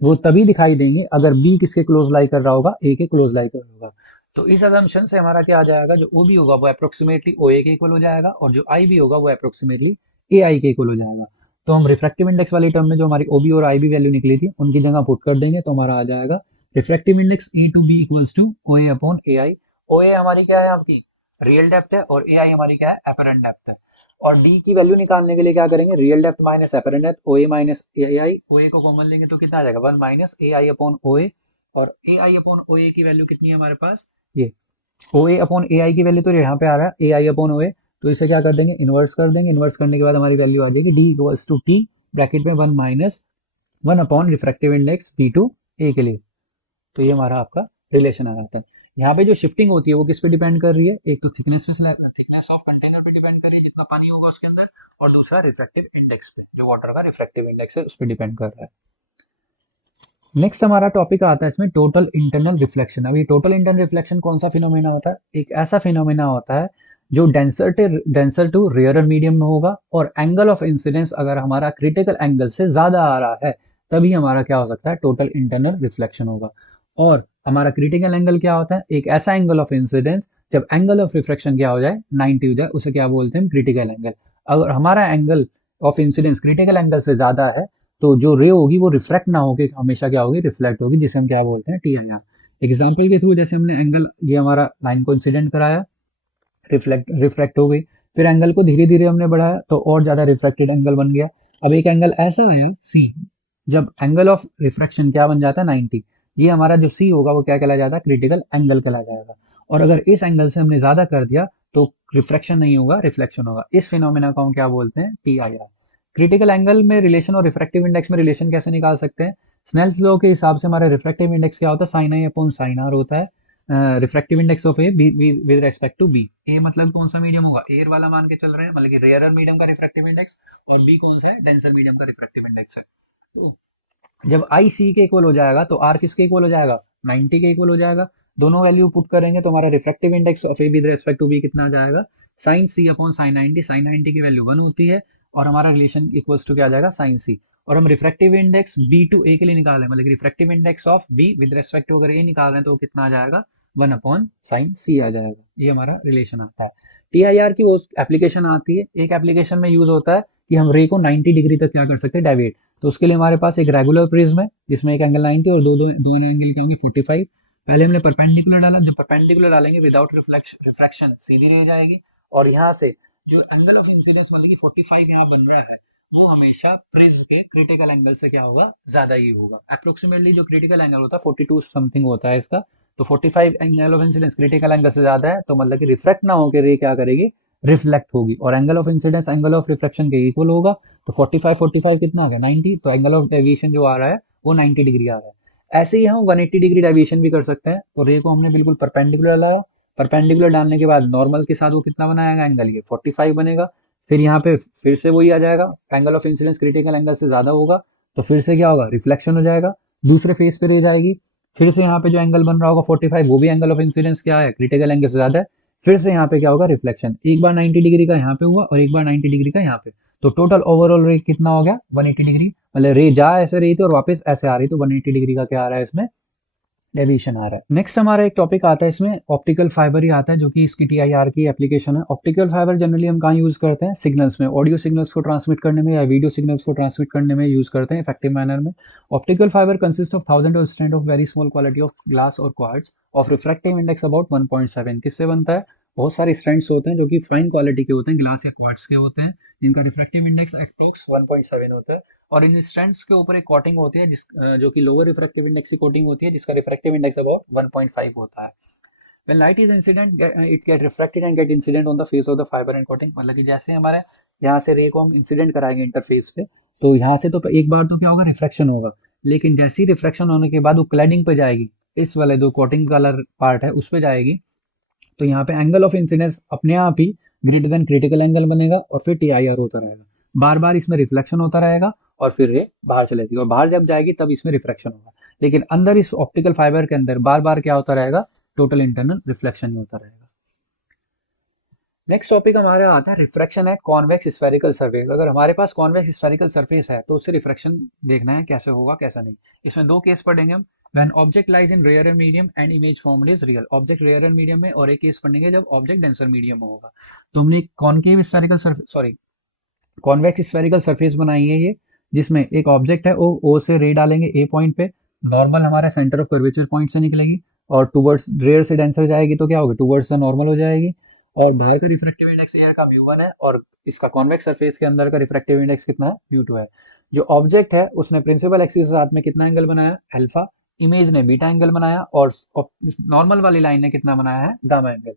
वो तभी दिखाई देंगे अगर बी किसके क्लोज लाई कर रहा होगा, ए के क्लोज लाई कर रहा होगा। तो इस असम्पशन से हमारा क्या आ जाएगा, जो ओ बी होगा वो अप्रोक्सीमेटली ओ ए के इक्वल हो जाएगा, और जो आई बी होगा वो अप्रोक्सीमेटली ए आई के इक्वल हो जाएगा। तो हम रिफ्रैक्टिव इंडेक्स वाली टर्म में जो हमारी ओ बी और आई बी वैल्यू निकली थी उनकी जगह पुट कर देंगे, तो हमारा आ जाएगा refractive index A to B equals to O A upon A I. O A हमारी क्या है, आपकी रियल डेप्थ है, और ए आई हमारी क्या है, एपरेंट डेप्थ है। और डी की वैल्यू निकालने के लिए क्या करेंगे, real depth minus apparent depth, O A minus A I, O A को कॉमन लेंगे तो कितना आ जाएगा, 1 minus A I upon O ए। और ए आई अपॉन ओ ए की वैल्यू कितनी है हमारे पास, ये ओ ए अपॉन ए आई की वैल्यू तो यहाँ पे आ रहा है ए आई अपॉन ओ ए, तो इसे क्या कर देंगे, इन्वर्स कर देंगे, इन्वर्स करने के बाद हमारी वैल्यू आ जाएगी D equals to T bracket में 1 minus 1 upon refractive index B to A के लिए। तो ये हमारा आपका रिलेशन आ जाता है। यहाँ पे जो शिफ्टिंग होती है वो किस पे डिपेंड कर रही है, एक तो थिकनेस पे, थिकनेस ऑफ कंटेनर पे डिपेंड कर रही है, जितना पानी होगा उसके अंदर, और दूसरा रिफ्रैक्टिव इंडेक्स पे, जो वाटर का रिफ्रैक्टिव इंडेक्स है उस पर डिपेंड कर रहा है। नेक्स्ट हमारा टॉपिक आता है इसमें टोटल इंटरनल रिफ्लेक्शन। अभी टोटल इंटरनल रिफ्लेक्शन कौन सा फिनोमेना होता है, एक ऐसा फिनोमेना होता है जो डेंसर टू रेयरर मीडियम में होगा, और एंगल ऑफ इंसिडेंस अगर हमारा क्रिटिकल एंगल से ज्यादा आ रहा है तभी हमारा क्या हो सकता है, टोटल इंटरनल रिफ्लेक्शन होगा। और हमारा क्रिटिकल एंगल क्या होता है, एक ऐसा एंगल ऑफ इंसिडेंस जब एंगल ऑफ रिफ्लेक्शन क्या हो जाए, 90 हो जाए, उसे क्या बोलते हैं, क्रिटिकल एंगल। अगर हमारा angle of incidence critical angle से ज्यादा है तो जो रे होगी वो रिफ्लेक्ट ना होकर हमेशा क्या होगी, रिफ्लेक्ट होगी, जिसे हम क्या बोलते हैं, टी आई आर। एग्जाम्पल के थ्रू जैसे हमने एंगल, ये हमारा लाइन को इंसिडेंट कराया, रिफ्लेक्ट हो गई, फिर एंगल को धीरे धीरे हमने बढ़ाया तो और ज्यादा रिफ्लेक्टेड एंगल बन गया। अब एक एंगल ऐसा आया सी, जब एंगल ऑफ रिफ्रैक्शन क्या बन जाता है, 90, ये हमारा जो सी होगा वो क्या कहला जाता है, क्रिटिकल एंगल कहला जाएगा। और अगर इस एंगल से हमने ज्यादा कर दिया तो रिफ्रैक्शन नहीं होगा, रिफ्लेक्शन होगा। इस फिनोमेना को हम क्या बोलते हैं, T I R. Critical angle में रिलेशन और रिफ्रैक्टिव इंडेक्स में रिलेशन कैसे निकाल सकते हैं? स्नेल्स लॉ के हिसाब से हमारा रिफ्रैक्टिव इंडेक्स क्या होता है? Sine I upon sine R होता है। Refractive index of A with respect to B. A मतलब कौन सा मीडियम होगा? एयर वाला मान के चल रहे हैं, मतलब कि रेयरर मीडियम का रिफ्रैक्टिव इंडेक्स, और बी कौन सा है? डेंसर मीडियम का रिफ्रैक्टिव इंडेक्स है। तो जब आई सी के इक्वल हो जाएगा तो आर किसके इक्वल हो जाएगा? 90 के इक्वल हो जाएगा। दोनों वैल्यू पुट करेंगे तो हमारा refractive index of A with respect to B कितना आ जाएगा? Sine C upon sine 90। Sine 90 की वैल्यू 1 होती है और हमारा रिलेशन इक्वल्स टू क्या आ जाएगा? Sine C. और हम refractive index B to A के लिए निकाल रहे हैं, मतलब refractive index of B with respect to अगर ए निकाल रहे हैं तो कितना आ जाएगा? 1 अपॉन साइन सी आ जाएगा। ये हमारा रिलेशन आता है। टी आई आर की वो एप्लीकेशन आती है, एक एप्लीकेशन में यूज होता है कि हम रे को 90 डिग्री तक क्या कर सकते हैं? डेविएट। तो उसके लिए हमारे पास एक रेगुलर प्रिज्म है जिसमें एक एंगल 90 और दो एंगल क्या होंगे? 45। पहले हमने परपेंडिकुलर डाला, जब परपेंडिकुलर डालेंगे विदाउट रिफ्लेक्शन सीधी रह जाएगी, और यहाँ से जो एंगल ऑफ इंसिडेंस मतलब कि 45 यहाँ बन रहा है वो हमेशा प्रिज्म के क्रिटिकल एंगल से क्या होगा? ज्यादा ही होगा। अप्रोक्सीमेटली जो क्रिटिकल एंगल होता है 42 समथिंग होता है इसका। तो 45 angle of incidence critical angle से ज्यादा है तो मतलब कि रिफ्लेक्ट ना होकर रे क्या करेगी? रिफ्लेक्ट होगी, और angle of incidence angle of reflection के इक्वल होगा। तो 45 कितना आ गया? 90। तो एंगल ऑफ डेविएशन जो आ रहा है वो 90 डिग्री आ रहा है। ऐसे ही हम 180 डिग्री डेविएशन भी कर सकते हैं। तो रे को हमने बिल्कुल परपेंडिकुलर लाया, परपेंडिकुलर डालने के बाद नॉर्मल के साथ वो कितना बनाएगा एंगल? ये 45 बनेगा। फिर यहाँ पे फिर से वही आ जाएगा, angle of incidence critical angle से ज्यादा होगा तो फिर से क्या होगा? रिफ्लेक्शन हो जाएगा, दूसरे फेस पे रह जाएगी। फिर से यहाँ पे जो एंगल बन रहा होगा 45 वो भी एंगल ऑफ इंसिडेंस क्या है? क्रिटिकल एंगल से ज्यादा है। फिर से यहाँ पे क्या होगा? रिफ्लेक्शन। एक बार 90 डिग्री का यहाँ पे हुआ और एक बार 90 डिग्री का यहाँ पे। तो टोटल ओवरऑल रे कितना हो गया? 180 डिग्री। मतलब रे जा ऐसे रही थी और वापस ऐसे आ रही, तो 180 डिग्री का क्या आ रहा है इसमें? डेविएशन आ रहा है। नेक्स्ट हमारा एक टॉपिक आता है इसमें, ऑप्टिकल फाइबर ही आता है, जो कि इसकी टीआईआर की एप्लीकेशन है। ऑप्टिकल फाइबर जनरली हम कहाँ यूज करते हैं? सिग्नल्स में, ऑडियो सिग्नल्स को ट्रांसमिट करने में या वीडियो सिग्नल्स को ट्रांसमिट करने में यूज करते हैं इफेक्टिव मैनर में। Optical fibre consist of thousand of strand of very small quality of glass और quartz of refractive index about 1.7। किससे बनता है? बहुत सारे स्ट्रैंड्स होते हैं जो कि फाइन क्वालिटी के होते हैं, ग्लास या क्वार्ट्ज के होते हैं, जिनका रिफ्रैक्टिव इंडेक्स अप्रोक्स 1.7 होता है। और इन स्ट्रैंड्स के ऊपर एक कोटिंग होती है जो कि लोअर रिफ्रैक्टिव इंडेक्स की कोटिंग होती है, जिसका रिफ्रैक्टिव इंडेक्स अबाउट 1.5 होता है। When light is incident, it get refracted and get incident on the face of the fiber and coating। मतलब कि जैसे हमारे यहाँ से रे को हम इंसिडेंट कराएंगे इंटरफेस पे, तो यहाँ से तो एक बार तो क्या होगा? रिफ्रैक्शन होगा। लेकिन जैसे ही रिफ्रैक्शन होने के बाद वो क्लैडिंग पे जाएगी, इस वाले जो कोटिंग कलर पार्ट है उस पे जाएगी, तो यहाँ पे एंगल ऑफ इंसिडेंस अपने आप ही ग्रेटर देन क्रिटिकल एंगल बनेगा और फिर टीआईआर होता रहेगा। बार बार इसमें रिफ्लेक्शन होता रहेगा और फिर रे बाहर चलेगी, और बाहर जब जाएगी तब इसमें रिफ्लेक्शन होगा। लेकिन अंदर इस ऑप्टिकल फाइबर के अंदर बार बार क्या होता रहेगा? टोटल इंटरनल रिफ्लेक्शन ही होता रहेगा। नेक्स्ट टॉपिक हमारा आता है refraction at convex spherical surface. अगर हमारे पास कॉन्वेक्स स्फेरिकल सरफेस है तो उससे रिफ्रैक्शन देखना है कैसे होगा कैसा नहीं। इसमें दो केस पढ़ेंगे हम। When object lies in rarer medium and image formed is real। Object rare medium में, और एक केस पढ़ेंगे जब ऑब्जेक्ट डेंसर मीडियम में होगा। तो हमने concave spherical sorry convex spherical surface बनाई है ये, जिसमें एक ऑब्जेक्ट है, ओ से रे डालेंगे ए पॉइंट पे, नॉर्मल हमारा सेंटर ऑफ कर्वेचर पॉइंट से निकलेगी, और टुवर्ड्स रेयर से डेंसर जाएगी तो क्या होगा? टुवर्ड्स से नॉर्मल हो जाएगी। और बाहर का रिफ्रैक्टिव इंडेक्स एयर का μ1 है, और इसका कॉन्वेक्स सरफेस के अंदर का रिफ्रैक्टिव इंडेक्स कितना है? μ2 है। जो ऑब्जेक्ट है उसने प्रिंसिपल एक्सिस के साथ में कितना एंगल बनाया? अल्फा। इमेज ने बीटा एंगल बनाया, और नॉर्मल वाली लाइन ने कितना बनाया है? Gamma angle.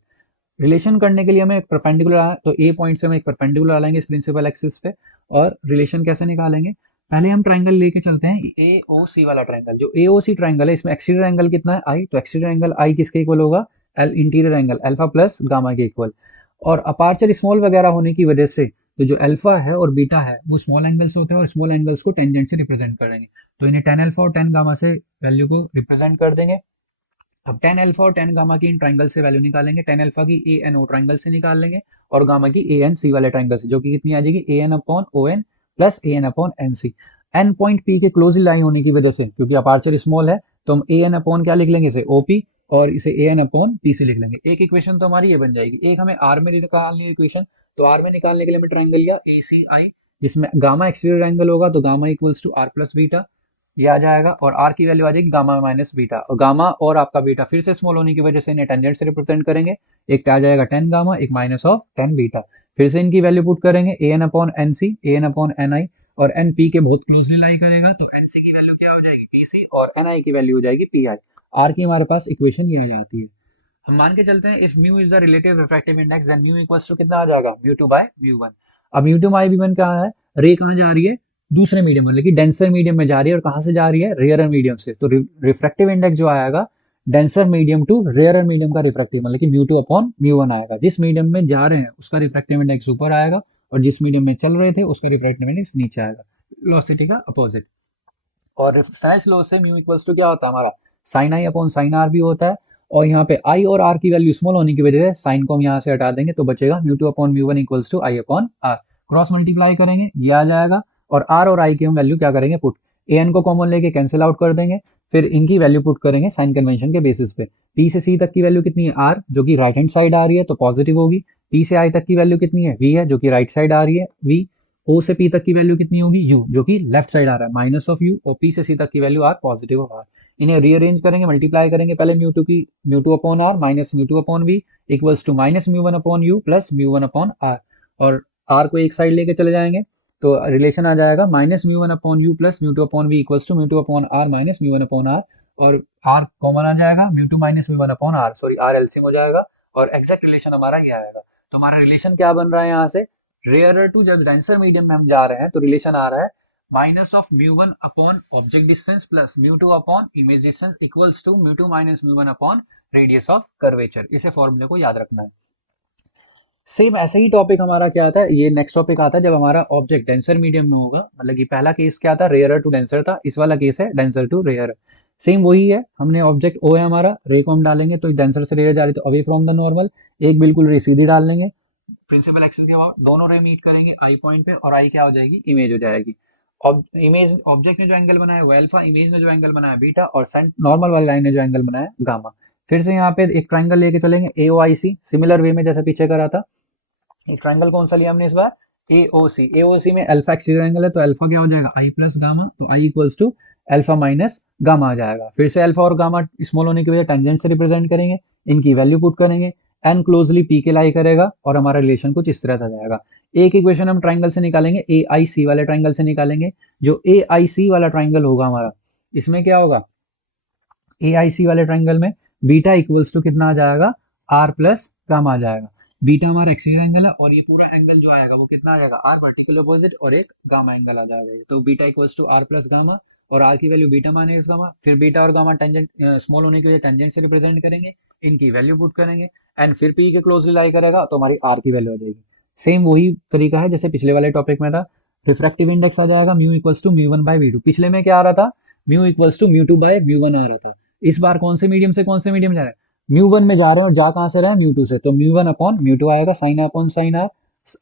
रिलेशन करने के लिए हमें एक परपेंडिकुलर आया, तो ए पॉइंट से हम एक परपेंडिकुलर डालेंगे इस प्रिंसिपल एक्सिस पे, और रिलेशन कैसे निकालेंगे? पहले हम ट्राइंगल लेके चलते हैं ए ओ सी वाला ट्राइंगल। जो ए ओ सी ट्राइंगल है इसमें एक्सटीरियर एंगल कितना है? आई। तो एक्सटीरियर एंगल आई किसके इक्वल होगा? L interior angle alpha plus gamma के इक्वल। और अपार्चर स्मॉल वगैरह होने की वजह से तो जो अल्फा है और बीटा है वो स्मॉल एंगल्स होते हैं, और स्मॉल एंगल्स को टेंजेंट से रिप्रेजेंट करेंगे। तो इन्हें टेन अल्फा और टेन गामा से वैल्यू को रिप्रेजेंट कर देंगे। अब टेन अल्फा और टेन गामा की इन ट्राइंगल से वैल्यू निकालेंगे। टेन अल्फा की ए एन ओ ट्राइंगल से निकाल लेंगे, और गामा की ए एन सी वाले ट्राइंगल से, जो कि कितनी आ जाएगी? A N upon O N plus A N upon N C. N point P के क्लोजली लाई होने की वजह से, क्योंकि अपार्चर स्मॉल है, तो हम ए एन अपॉन क्या लिख लेंगे? इसे ओपी, और इसे ए एन अपॉन पी सी लिख लेंगे। एक इक्वेशन तो हमारी ये बन जाएगी। एक हमें आर में निकालनी है इक्वेशन, तो आर में निकालने के लिए हमें ट्राइंगल लिया ए सी आई, जिसमें गामा एक्सटीरियर एंगल होगा तो gamma equals to R plus beta, ये आ जाएगा, और आर की वैल्यू आ जाएगी गामा माइनस बीटा, और गामा और आपका बीटा फिर से स्मॉल होने की वजह से इन्हें टेंजेंट से रिप्रेजेंट करेंगे। एक आ जाएगा 10 गामा, एक माइनस ऑफ 10 बीटा। फिर से इनकी वैल्यू पुट करेंगे, ए एन अपॉन एन सी, ए एन अपॉन एन आई, और एन पी के बहुत क्लोजली लाई करेगा तो एन सी की वैल्यू क्या हो जाएगी? पी सी, और एन आई की वैल्यू हो जाएगी पी आई। आर की हमारे पास इक्वेशन ये आ जाती है। हम मान के चलते हैं if mu is the relative refractive index then mu equals to कितना आ जाएगा? Mu two by mu one. अब mu two by mu one क्या है? रे कहाँ जा रही है, दूसरे मीडियम मतलब कि डेंसर मीडियम में जा रही है, और कहाँ से जा रही है, रेयरर मीडियम से। तो रिफ्रैक्टिव इंडेक्स जो आएगा denser medium to rarer medium का रिफ्रैक्टिव मतलब कि mu two upon mu one आएगा। जिस मीडियम में जा रहे हैं उसका रिफ्रैक्टिव इंडेक्स ऊपर आएगा, और जिस मीडियम में चल रहे थे उसका रिफ्रैक्टिव इंडेक्स नीचे आएगा, वेलोसिटी का अपोजिट। और रेफरेंस लॉ से म्यू इक्वल्स टू क्या होता है हमारा, sine I upon sine R भी होता है। और यहाँ पे आई और आर की वैल्यू स्मॉल होने की वजह से साइन को हम यहाँ से हटा देंगे, तो बचेगा mu two upon mu one equals to I upon R. Cross multiply करेंगे ये आ जाएगा, और आर और आई की हम वैल्यू क्या करेंगे, पुट। ए एन को कॉमन लेके कैंसिल आउट कर देंगे, फिर इनकी वैल्यू पुट करेंगे साइन कन्वेंशन के बेसिस पे। पी से सी तक की वैल्यू कितनी है, आर, जो कि राइट हैंड साइड आ रही है तो पॉजिटिव होगी। पी से आई तक की वैल्यू कितनी है, वी है, जो कि राइट साइड आ रही है, वी। ओ से पी तक की वैल्यू कितनी होगी, यू, जो कि लेफ्ट साइड आ रहा है, माइनस ऑफ यू। और पी से सी तक की value R, positive of R. इन्हें रीअरेंज करेंगे, मल्टीप्लाई करेंगे पहले म्यू टू की, mu two upon R minus mu two upon V equals to minus mu one upon U plus mu one upon R. और R को एक side लेके चले जाएंगे तो रिलेशन आ जाएगा minus mu one upon U plus mu two upon V equals to mu two upon R minus mu one upon R. और आर कॉमन आ जाएगा, mu two minus mu one upon R, sorry R LCM हो जाएगा, और exact relation हमारा ये आएगा। तो हमारा रिलेशन क्या बन रहा है यहाँ से, रेयरर टू जब डेंसर मीडियम में हम जा रहे हैं तो रिलेशन आ रहा है minus of mu one upon object distance plus mu two upon image distance equals to mu two minus mu one upon radius of curvature. इसे फॉर्मूले को याद रखना है। सेम ऐसे ही टॉपिक हमारा क्या आता है, ये नेक्स्ट टॉपिक आता है जब हमारा ऑब्जेक्ट डेंसर मीडियम में होगा, मतलब कि पहला केस क्या था, रेयरर टू डेंसर था, इस वाला केस है डेंसर टू रेयर। सेम वही है, हमने ऑब्जेक्ट ओ है हमारा, रे को हम डालेंगे तो डेंसर से रेयर जा रही तो अवे फ्रॉम द नॉर्मल, एक बिल्कुल रे सीधी डाल लेंगे प्रिंसिपल एक्सिस के बाद, दोनों रे मीट करेंगे आई पॉइंट पे, और आई क्या हो जाएगी, इमेज हो जाएगी। इमेज ऑब्जेक्ट ने जो एंगल बनाया वो अल्फा, इमेज ने जो एंगल बनाया बीटा, और नॉर्मल वाली लाइन ने जो एंगल बनाया गामा। फिर से यहाँ पे एक ट्राइंगल लेके चलेंगे ए ओ आई सी, सिमिलर वे में जैसे पीछे करा था। एक ट्राइंगल कौन सा लिया हमने इस बार, एओसी। एओसी में अल्फा एक्सिस एंगल है तो अल्फा क्या हो जाएगा, आई प्लस गामा, तो I equals to alpha minus gamma आ जाएगा। फिर से अल्फा और गामा स्मॉल होने की वजह टेंजेंट से रिप्रेजेंट करेंगे, इनकी वैल्यू पुट करेंगे, एन क्लोजली पी के लाई करेगा, और हमारा रिलेशन कुछ इस तरह से आ जाएगा। एक इक्वेशन हम ट्राइंगल से निकालेंगे, ए आई सी वाले ट्राइंगल से निकालेंगे। जो ए आई सी वाला ट्राइंगल होगा हमारा, इसमें क्या होगा, ए आई सी वाले ट्राइंगल में बीटा इक्वल्स टू कितना आ जाएगा, आर प्लस गामा आ जाएगा। बीटा हमारा एक्सिस एंगल है, और ये पूरा एंगल जो आएगा वो कितना आ जाएगा, आर वर्टिकल अपोजिट, और एक गामा एंगल आ जाएगा। तो beta equals to R plus gamma, और आर की वैल्यू बीटा माइनस गामा। फिर बीटा और गामा टेंजेंट स्मॉल होने की वजह टेंजेंट से रिप्रेजेंट करेंगे, इनकी वैल्यू पुट करेंगे, एंड फिर पी के क्लोजली लाई करेगा तो हमारी आर की वैल्यू आ जाएगी। सेम वही तरीका है जैसे पिछले वाले टॉपिक में था। रिफ्रैक्टिव इंडेक्स आ जाएगा mu equals to mu one by V two. पिछले में क्या आ रहा था, mu equals to mu two by mu one आ रहा था। इस बार कौन से मीडियम से कौन से मीडियम जा रहा है, म्यू वन में जा रहे हैं, और जा कहां से रहे हैं, म्यू टू से, तो mu one upon mu two आएगा, sine upon sine R.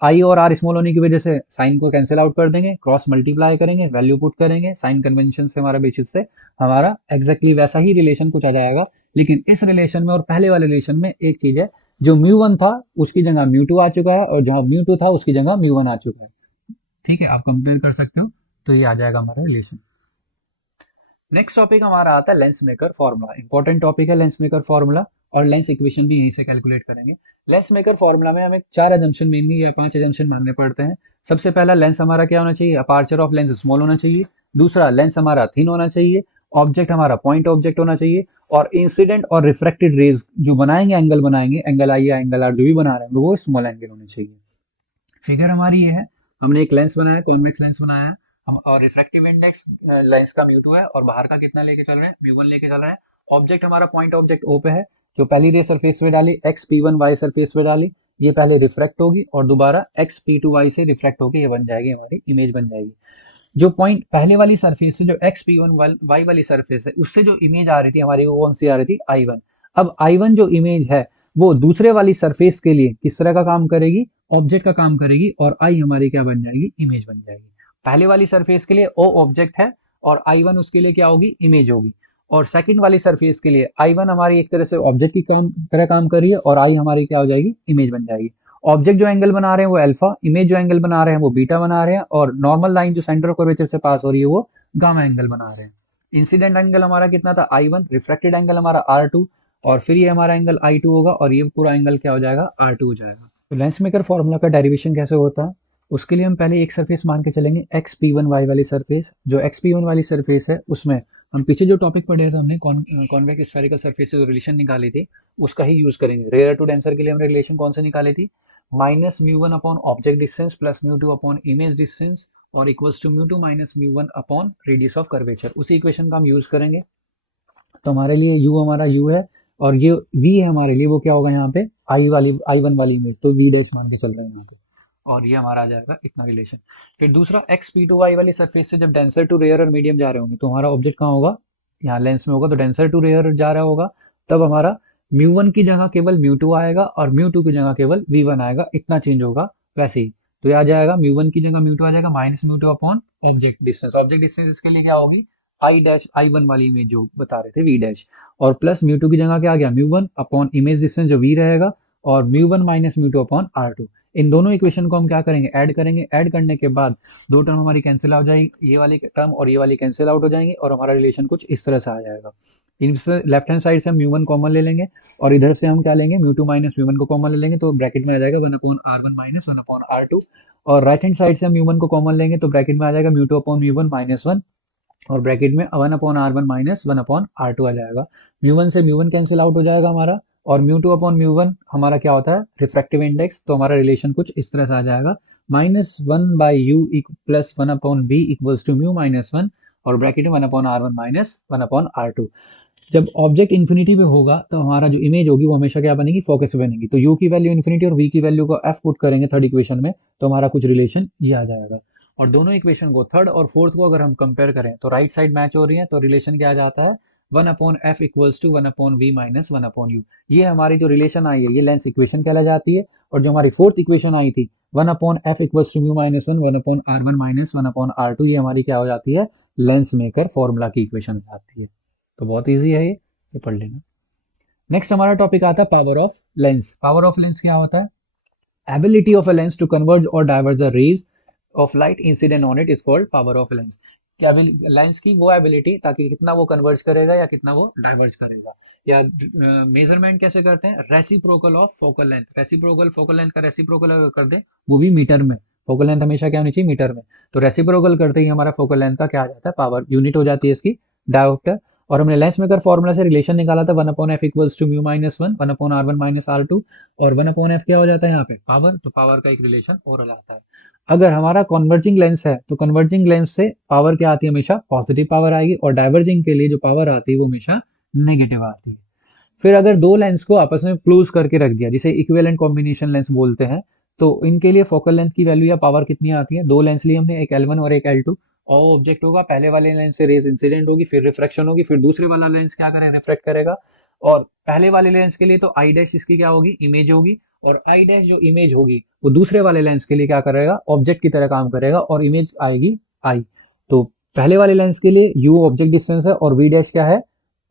I और आर स्मॉल होने की वजह से साइन को कैंसिल आउट कर देंगे, क्रॉस मल्टीप्लाई करेंगे, वैल्यू पुट करेंगे, साइन कन्वेंशन से हमारा बेसिस से हमारा एग्जैक्टली वैसा ही रिलेशन कुछ आ जाएगा। लेकिन इस रिलेशन में और पहले वाले रिलेशन में एक चीज है, जो म्यू वन था उसकी जगह म्यू टू आ चुका है, और जहां म्यू टू था उसकी जगह म्यू वन आ चुका है। ठीक है, आप कंपेयर कर सकते हो, तो ये आ जाएगा हमारा रिलेशन। नेक्स्ट टॉपिक हमारा आता है lens maker formula. Important topic है लेंस मेकर फॉर्मूला, और लेंस इक्वेशन भी यहीं से कैलकुलेट करेंगे। लेंस मेकर फॉर्मूला में हमें 4 अजम्पशन मेनली या 5 अजम्पशन मानने पड़ते हैं। सबसे पहला, लेंस हमारा क्या होना चाहिए, अपार्चर ऑफ लेंस स्मॉल होना चाहिए। दूसरा, लेंस हमारा थिन होना चाहिए। ऑब्जेक्ट हमारा पॉइंट ऑब्जेक्ट होना चाहिए। और इंसिडेंट और रिफ्रेक्टेड रेज जो बनाएंगे, एंगल बनाएंगे, एंगल आई या एंगल आर जो भी बना रहे हैं वो स्मॉल एंगल होने चाहिए। फिगर हमारी ये है, हमने एक लेंस बनाया, कॉन्वेक्स लेंस बनाया है हम, और रिफ्रैक्टिव इंडेक्स लेंस का म्यू टू है, और बाहर का कितना लेके चल रहे हैं, म्यू वन लेके चल रहे हैं। ऑब्जेक्ट हमारा पॉइंट ऑब्जेक्ट ओ पे है, जो पहली रे सरफेस पे डाली X P one Y surface पे डाली, ये पहले रिफ्रैक्ट होगी और दोबारा एक्स पी टू वाई से रिफ्रैक्ट होगी, ये बन जाएगी हमारी इमेज बन जाएगी। जो पॉइंट पहले वाली सरफेस से, जो एक्स पी वन वाई वाली सरफेस है, उससे जो इमेज आ रही थी हमारी, वो कौन सी आ रही थी, आई वन। अब आई वन जो इमेज है वो दूसरे वाली सरफेस के लिए किस तरह का काम करेगी, ऑब्जेक्ट का काम करेगी, और आई हमारी क्या बन जाएगी, इमेज बन जाएगी। पहले वाली सरफेस के लिए ओ ऑब्जेक्ट है, और आई वन उसके लिए क्या होगी, इमेज होगी। और सेकंड वाली सरफेस के लिए आई वन हमारी एक तरह से ऑब्जेक्ट की तरह काम कर रही है, और आई हमारी क्या हो जाएगी, इमेज बन जाएगी। ऑब्जेक्ट जो एंगल बना रहे हैं वो अल्फा, इमेज जो एंगल बना रहे हैं वो बीटा बना रहे हैं, और नॉर्मल लाइन जो सेंटर ऑफ कर्वेचर से पास हो रही है वो गामा एंगल बना रहे हैं। इंसिडेंट एंगल हमारा कितना था, आई वन। रिफ्लेक्टेड एंगल हमारा आर टू, और फिर ये हमारा एंगल आई टू होगा, और ये पूरा एंगल क्या हो जाएगा, आर टू हो जाएगा। तो लेंस मेकर फॉर्मूला का डेरिवेशन कैसे होता है, उसके लिए हम पहले एक सरफेस मान के चलेंगे, एक्स पी वन वाई वाली सरफेस। जो एक्स पी वन वाली सरफेस है उसमें हम पीछे जो टॉपिक पढ़े थे हमने, कॉन्वेक्स स्फेरिकल सरफेस से जो रिलेशन निकाली थी उसका ही यूज करेंगे। रेयर टू डेंसर के लिए हमने रिलेशन कौन से निकाली थी, minus mu one upon object distance plus mu two upon image distance, और equals to mu two minus mu one upon radius of curvature. उसी इक्वेशन का हम यूज करेंगे। तो हमारे लिए u हमारा u है और ये v है हमारे लिए, वो क्या होगा यहाँ पे i1 वाली इमेज, तो v डैश मान के चल रहे हैं यहाँ पे, और ये हमारा आ जाएगा इतना रिलेशन। फिर दूसरा x p2y वाली सरफेस से जब डेंसर टू रेयर और मीडियम जा रहे होंगे तो हमारा ऑब्जेक्ट कहाँ होगा, यहाँ लेंस में होगा, तो डेंसर टू रेयर जा रहा होगा, तब हमारा μ1 की जगह केवल μ2 आएगा और μ2 की जगह केवल v1 आएगा, इतना चेंज होगा। वैसे ही तो ये आ जाएगा μ1 की जगह μ2 आ जाएगा minus μ2 upon object distance. Object distance इसके लिए क्या होगी, आई डैश i1 वाली इमेज जो बता रहे थे v डैश, और प्लस μ2 की जगह क्या आ गया μ1 अपॉन इमेज डिस्टेंस जो v रहेगा, और μ1 माइनस μ2 अपॉन r2। इन दोनों इक्वेशन को हम क्या करेंगे, ऐड करेंगे। ऐड करने के बाद दो टर्म हमारी कैंसिल हो जाएगी, ये वाली टर्म और ये वाली कैंसिल आउट हो जाएंगी, और हमारा रिलेशन कुछ इस तरह से आ जाएगा। इनसे लेफ्ट हैंड साइड से हम μ1 कॉमन ले लेंगे और इधर से हम क्या लेंगे, μ2 माइनस μ1 को कॉमन ले लेंगे, तो ब्रैकेट में आ जाएगा 1 upon r1 minus 1 upon r2। और राइट हैंड साइड से हम μ1 को कॉमन लेंगे तो ब्रैकेट में आ जाएगा μ2 अपॉन μ1 माइनस 1, और ब्रैकेट में 1 upon r1 minus 1 upon r2 आ जाएगा। μ1 से μ1 कैंसिल आउट हो जाएगा हमारा, और μ2 अपॉन μ1 हमारा क्या होता है, रिफ्रैक्टिव इंडेक्स, तो हमारा रिलेशन कुछ इस तरह से आ जाएगा, minus 1 by U plus 1 upon B equals to mu minus 1, और ब्रैकेट में 1 upon r1 minus 1 upon r2। जब ऑब्जेक्ट इन्फिनिटी पे होगा तो हमारा जो इमेज होगी वो हमेशा क्या बनेगी, फोकस बनेगी। तो u की वैल्यू इन्फिनिटी और v की वैल्यू को f पुट करेंगे थर्ड इक्वेशन में, तो हमारा कुछ रिलेशन ये आ जाएगा। और दोनों इक्वेशन को, थर्ड और फोर्थ को अगर हम कंपेयर करें तो राइट साइड मैच हो रही है, तो रिलेशन क्या आ जाता है, 1 upon F equals to 1 upon V minus 1 upon U. ये हमारी जो रिलेशन आई है ये लेंस इक्वेशन कहला जाती है। और जो हमारी फोर्थ इक्वेशन आई थी 1 upon F equals to mu minus 1 1 upon r1 minus 1 upon r2, ये हमारी क्या हो जाती है, लेंस मेकर फॉर्मूला की इक्वेशन हो जाती है। तो बहुत ईजी है ये पढ़ लेना। नेक्स्ट हमारा टॉपिक आता है power of lens. Power of lens क्या होता है, ability of a lens to converge और diverge the rays of light incident on it is called power of lens. क्या लेंस की वो एबिलिटी, ताकि कितना वो कन्वर्ज करेगा या कितना वो डाइवर्ज करेगा, या मेजरमेंट कैसे करते हैं, reciprocal of focal length. Reciprocal focal length का रेसिप्रोकल अगर कर दे, वो भी मीटर में, फोकल लेंथ हमेशा क्या होनी चाहिए, मीटर में, तो रेसिप्रोकल करते ही हमारा फोकल लेंथ का क्या आ जाता है, पावर यूनिट हो जाती है इसकी डायोप्टर। और हमने लेंस मेकर फॉर्मूला से रिलेशन निकाला था 1 upon F equals to mu minus 1 1 upon r1 minus r2, और 1 अपॉन एफ क्या हो जाता है यहाँ पे, पावर। तो पावर का एक रिलेशन और आता है। अगर हमारा कन्वर्जिंग लेंस है तो कन्वर्जिंग लेंस से पावर क्या आती है, हमेशा पॉजिटिव पावर आएगी, और डाइवर्जिंग के लिए जो पावर आती है वो हमेशा नेगेटिव आती है। फिर अगर दो लेंस को आपस में क्लोज करके रख दिया, जिसे इक्विवेलेंट कॉम्बिनेशन लेंस बोलते हैं, तो इनके लिए फोकल लेंथ की वैल्यू या पावर कितनी आती है, दो लेंस लिए हमने, एक L1 और एक L2, और ऑब्जेक्ट होगा, पहले वाले लेंस से रेज इंसिडेंट होगी, फिर रिफ्रैक्शन होगी, फिर दूसरे वाला लेंस क्या करे, रिफ्रेक्ट करेगा। और पहले वाले लेंस के लिए तो आई डैश इसकी क्या होगी, इमेज होगी, और आई डैश जो इमेज होगी वो दूसरे वाले लेंस के लिए क्या करेगा, ऑब्जेक्ट की तरह काम करेगा, और इमेज आएगी आई। तो पहले वाले लेंस के लिए u ऑब्जेक्ट डिस्टेंस है और v डैश क्या है,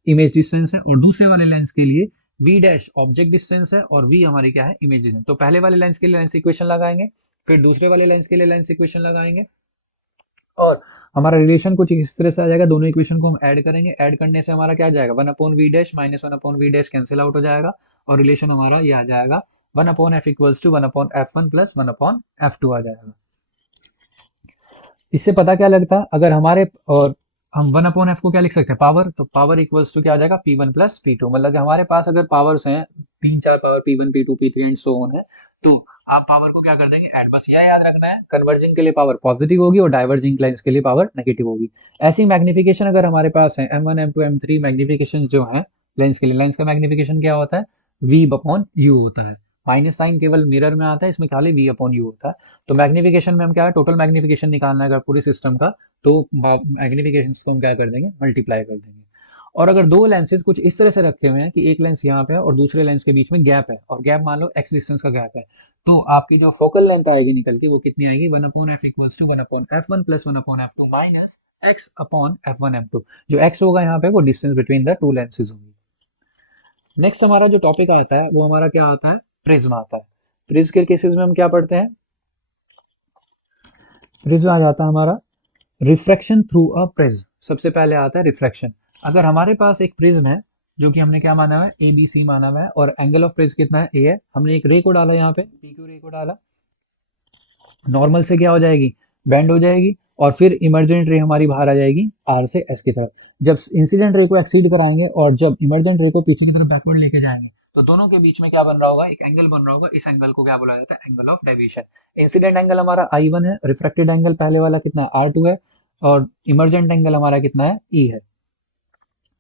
इमेज डिस्टेंस है, और दूसरे वाले लेंस के लिए v डैश ऑब्जेक्ट डिस्टेंस है और v हमारी क्या है, इमेज डिस्टेंस। तो पहले वाले लेंस के लिए लेंस इक्वेशन लगाएंगे, फिर दूसरे वाले लेंस के लिए लेंस इक्वेशन लगाएंगे, और हमारा रिलेशन कुछ इस तरह से आ जाएगा। दोनों इक्वेशन को हम ऐड करेंगे, ऐड करने से हमारा क्या आ जाएगा, 1 upon V dash minus 1 upon V dash cancel out हो जाएगा, और रिलेशन हमारा ये आ जाएगा 1 upon F equals to 1 upon f1 plus 1 upon f2 आ जाएगा। इससे पता क्या लगता है, अगर हमारे, और हम 1 अपॉन एफ को क्या लिख सकते हैं, पावर, तो पावर इक्वल्स टू क्या आ जाएगा, p1 प्लस p2। मतलब कि हमारे पास अगर पावर्स हैं 3-4 power p1 p2 p3 and so on है, तो आप पावर को क्या कर देंगे, ऐड। बस यह याद रखना है, कन्वर्जिंग के लिए पावर पॉजिटिव होगी और डाइवर्जिंग लेंस के लिए पावर नेगेटिव होगी। ऐसी मैग्निफिकेशन अगर हमारे पास है m1 m2 m3 मैग्निफिकेशन जो है लेंस के लिए, लेंस का मैग्निफिकेशन क्या होता है, v अपॉन u होता है। माइनस साइन केवल मिरर में आता है, इसमें खाली v अपॉन u होता है। तो मैग्निफिकेशन में हम क्या है, टोटल मैग्निफिकेशन निकालना है अगर पूरे सिस्टम का, तो मैग्निफिकेशन को हम क्या कर देंगे, मल्टीप्लाई कर देंगे। और अगर दो लेंसेज कुछ इस तरह से रखे हुए हैं कि एक लेंस यहाँ पे है और दूसरे लेंस के बीच में गैप है, और गैप मान लो x डिस्टेंस का गैप है, तो आपकी जो फोकल लेंथ आएगी निकल के वो कितनी आएगी, 1 upon F equals to 1 upon f1 plus 1 upon f2 minus x upon f1 f2। जो x होगा यहाँ पे वो distance between the two lenses होगी। नेक्स्ट हमारा जो टॉपिक आता है वो हमारा क्या आता है, प्रिज्म आता है। प्रिज्म के केसेस में हम क्या पढ़ते हैं, प्रिज्म आ जाता है हमारा रिफ्रैक्शन थ्रू अ प्रिज्म। सबसे पहले आता है रिफ्रैक्शन। अगर हमारे पास एक प्रिज्म है जो कि हमने क्या माना हुआ है, ए बी सी माना हुआ है, और एंगल ऑफ प्रिज्म कितना है, ए है, हमने एक रे को डाला यहाँ पे, पी क्यू रे को डाला, नॉर्मल से क्या हो जाएगी, बेंड हो जाएगी, और फिर इमर्जेंट रे हमारी बाहर आ जाएगी आर से एस की तरफ। जब इंसिडेंट रे को एक्सीड कराएंगे और जब इमर्जेंट रे को पीछे की तरफ बैकवर्ड लेके जाएंगे, तो दोनों के बीच में क्या बन रहा होगा, एक एंगल बन रहा होगा, इस एंगल को क्या बोला जाता है, angle of deviation. Incident angle हमारा I1 है, रिफ्रैक्टेड एंगल पहले वाला कितना है, R2 है, और इमर्जेंट एंगल हमारा कितना है, E है।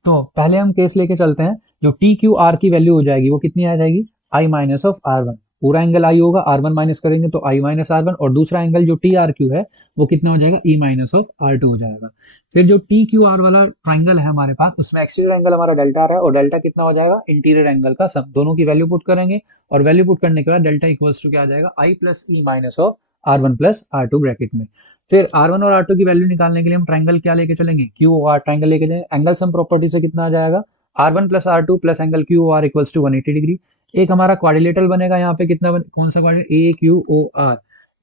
तो पहले हम केस लेके चलते हैं, जो टी क्यू आर की वैल्यू हो जाएगी वो कितनी आ जाएगी, आई माइनस ऑफ आर वन। पूरा एंगल आई होगा, आर वन माइनस करेंगे तो आई माइनस आर वन, और दूसरा एंगल जो टी आर क्यू है वो कितना हो जाएगा, ई माइनस ऑफ आर टू हो जाएगा। फिर जो टी क्यू आर वाला ट्राइंगल है हमारे पास, उसमें एक्सटीरियर एंगल हमारा डेल्टा आ रहा है, और डेल्टा कितना हो जाएगा, इंटीरियर एंगल का सम। दोनों की वैल्यू पुट करेंगे, और वैल्यू पुट करने के बाद डेल्टा इक्वल्स टू क्या आ जाएगा, I plus E minus of R one plus R two bracket में। फिर R1 और R2 की वैल्यू निकालने के लिए हम ट्राइंगल क्या लेके चलेंगे, क्यू आर ट्राइंगल लेके जाएंगे। एंगल सम प्रॉपर्टी से कितना आ जाएगा, R1 plus R2 plus angle Q R equals to 180 degree. एक हमारा क्वाड्रिलेटरल बनेगा, यहाँ पे कितना कौन सा quadrilateral, A Q O R.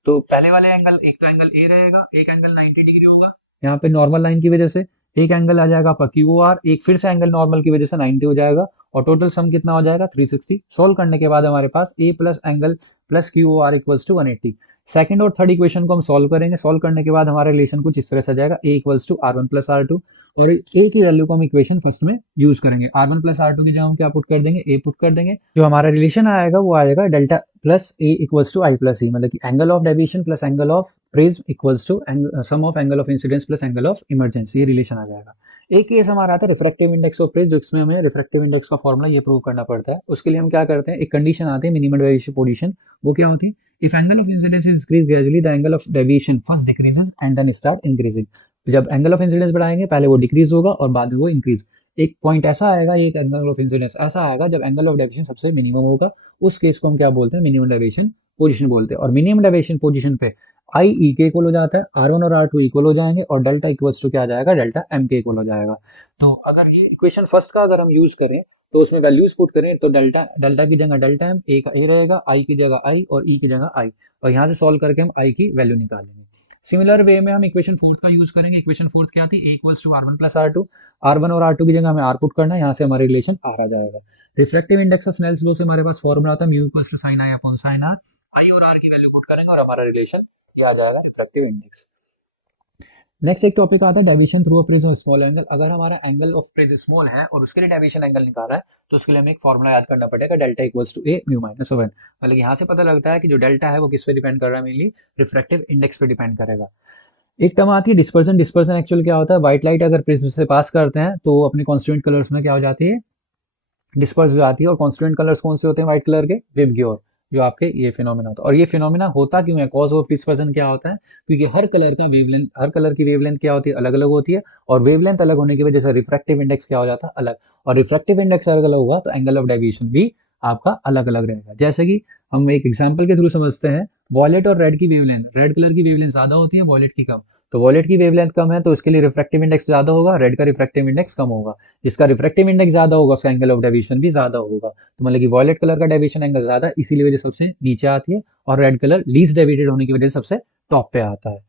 तो पहले वाले एंगल, एक तो एंगल ए रहेगा, एक एंगल 90 डिग्री होगा यहाँ पे नॉर्मल लाइन की वजह से, एक एंगल आ जाएगा आपका क्यू आर, एक फिर से एंगल नॉर्मल की वजह से 90 हो जाएगा, और टोटल सम कितना हो जाएगा 360। सोल्व करने के बाद हमारे पास A plus angle plus Q R equals to 180। Second और थर्ड इक्वेशन को हम सॉल्व करेंगे। सॉल्व करने के बाद हमारा रिलेशन कुछ इस तरह से आ जाएगा, A equals to R one plus R two, और ए की वैल्यू को हम इक्वेशन फर्स्ट में यूज करेंगे। R one plus R two की जगह हम क्या पुट कर देंगे, ए पुट कर देंगे। जो हमारा रिलेशन आएगा वो आएगा delta plus A equals to I plus E, मतलब कि angle of deviation plus angle of prism equals to sum of angle of incidence plus angle of emergency, ये रिलेशन आ जाएगा। एक केस हमारा आता है रिफ्रैक्टिव इंडेक्स ऑफ प्रिज्म, जिसमें हमें रिफ्रैक्टिव इंडेक्स का फॉर्मूला ये प्रूव करना पड़ता है। उसके लिए हम क्या करते हैं, एक कंडीशन आती है मिनिमम डेविएशन पोजीशन। वो क्या होती है, if angle of incidence is increased gradually the angle of deviation first decreases and then start increasing। जब एंगल ऑफ इंसिडेंस बढ़ाएंगे पहले वो डिक्रीज होगा और बाद में वो इंक्रीज। एक पॉइंट ऐसा आएगा, एक एंगल ऑफ इंसिडेंस ऐसा आएगा जब एंगल ऑफ डेविएशन सबसे मिनिमम होगा, उस केस को हम क्या बोलते हैं, मिनिमम डेविएशन पोजीशन बोलते हैं। और मिनिमम डेविएशन पोजीशन पे आई ई के इक्वल हो जाता है, आर वन और आर टू इक्वल हो जाएंगे, और डेल्टा इक्वल्स टू क्या आ जाएगा, डेल्टा एम के इक्वल हो जाएगा। तो अगर ये इक्वेशन फर्स्ट का अगर हम यूज करें तो उसमें वैल्यूज पुट करें, तो डेल्टा डेल्टा की जगह डेल्टा एम, ए का ए रहेगा, आई की जगह आई, और ई की जगह आई, और यहाँ से सॉल्व करके हम आई की वैल्यू निकालेंगे। सिमिलर वे में हम इक्वेशन फोर्थ का यूज करेंगे। इक्वेशन फोर्थ क्या थी, A equals to R one plus R two. R one और आर टू की जगह हमें आर पुट करना है, यहाँ से हमारा रिलेशन आर आ जाएगा। Refractive index of Snell's law से हमारे पास फॉर्मूला आता है mu equals to sine I upon sine R. I और आर की वैल्यू पुट करेंगे और हमारा रिलेशन ये आ जाएगा रिफ्रैक्टिव इंडेक्स। नेक्स्ट एक टॉपिक आता है deviation through a prism small angle. अगर हमारा एंगल ऑफ प्रिज्म स्मॉल है और उसके लिए डेविएशन एंगल निकाल रहा है, तो उसके लिए हमें एक फॉर्मूला याद करना पड़ेगा, delta equals to A mu minus one. मतलब यहाँ से पता लगता है कि जो डेल्टा है वो किस पे डिपेंड कर रहा है, मेनली रिफ्रैक्टिव इंडेक्स पे डिपेंड करेगा। एक टर्म आती है डिस्पर्सन। डिस्पर्सन एक्चुअल क्या होता है, व्हाइट लाइट अगर प्रिज्म से पास करते हैं तो अपने कॉन्स्टिट्यूएंट कलर्स में क्या हो जाती है, डिस्पर्स हो जाती है। और कॉन्स्टिट्यूएंट कलर्स कौन से होते हैं व्हाइट कलर के, विबग्योर, जो आपके ये फिनोमेना होता है। और ये फिनोमेना होता क्यों है, कॉज ऑफ डिस्पर्सन क्या होता है, क्योंकि हर कलर का वेवलेंथ, हर कलर की वेवलेंथ क्या होती है, अलग अलग होती है, और वेवलेंथ अलग होने की वजह से रिफ्रैक्टिव इंडेक्स क्या हो जाता है, अलग। और रिफ्रैक्टिव इंडेक्स अलग अलग होगा तो एंगल ऑफ डेविएशन भी आपका अलग अलग रहेगा। जैसे कि हम एक एग्जाम्पल के थ्रू समझते हैं, वॉयलेट और रेड की वेवलेंथ, रेड कलर की वेवलेंथ ज्यादा होती है, वॉयलेट की कम। तो वॉयलेट की वेवलेंथ कम है तो उसके लिए रिफ्रैक्टिव इंडेक्स ज्यादा होगा, रेड का रिफ्रैक्टिव इंडेक्स कम होगा। जिसका रिफ्रैक्टिव इंडेक्स ज्यादा होगा उसका एंगल ऑफ डेविएशन भी ज्यादा होगा। तो मतलब कि वॉयलेट कलर का डेविएशन एंगल ज्यादा, इसीलिए वजह सबसे नीचे आती है, और रेड कलर लीस्ट डेविएटेड होने की वजह से सबसे टॉप पे आता है।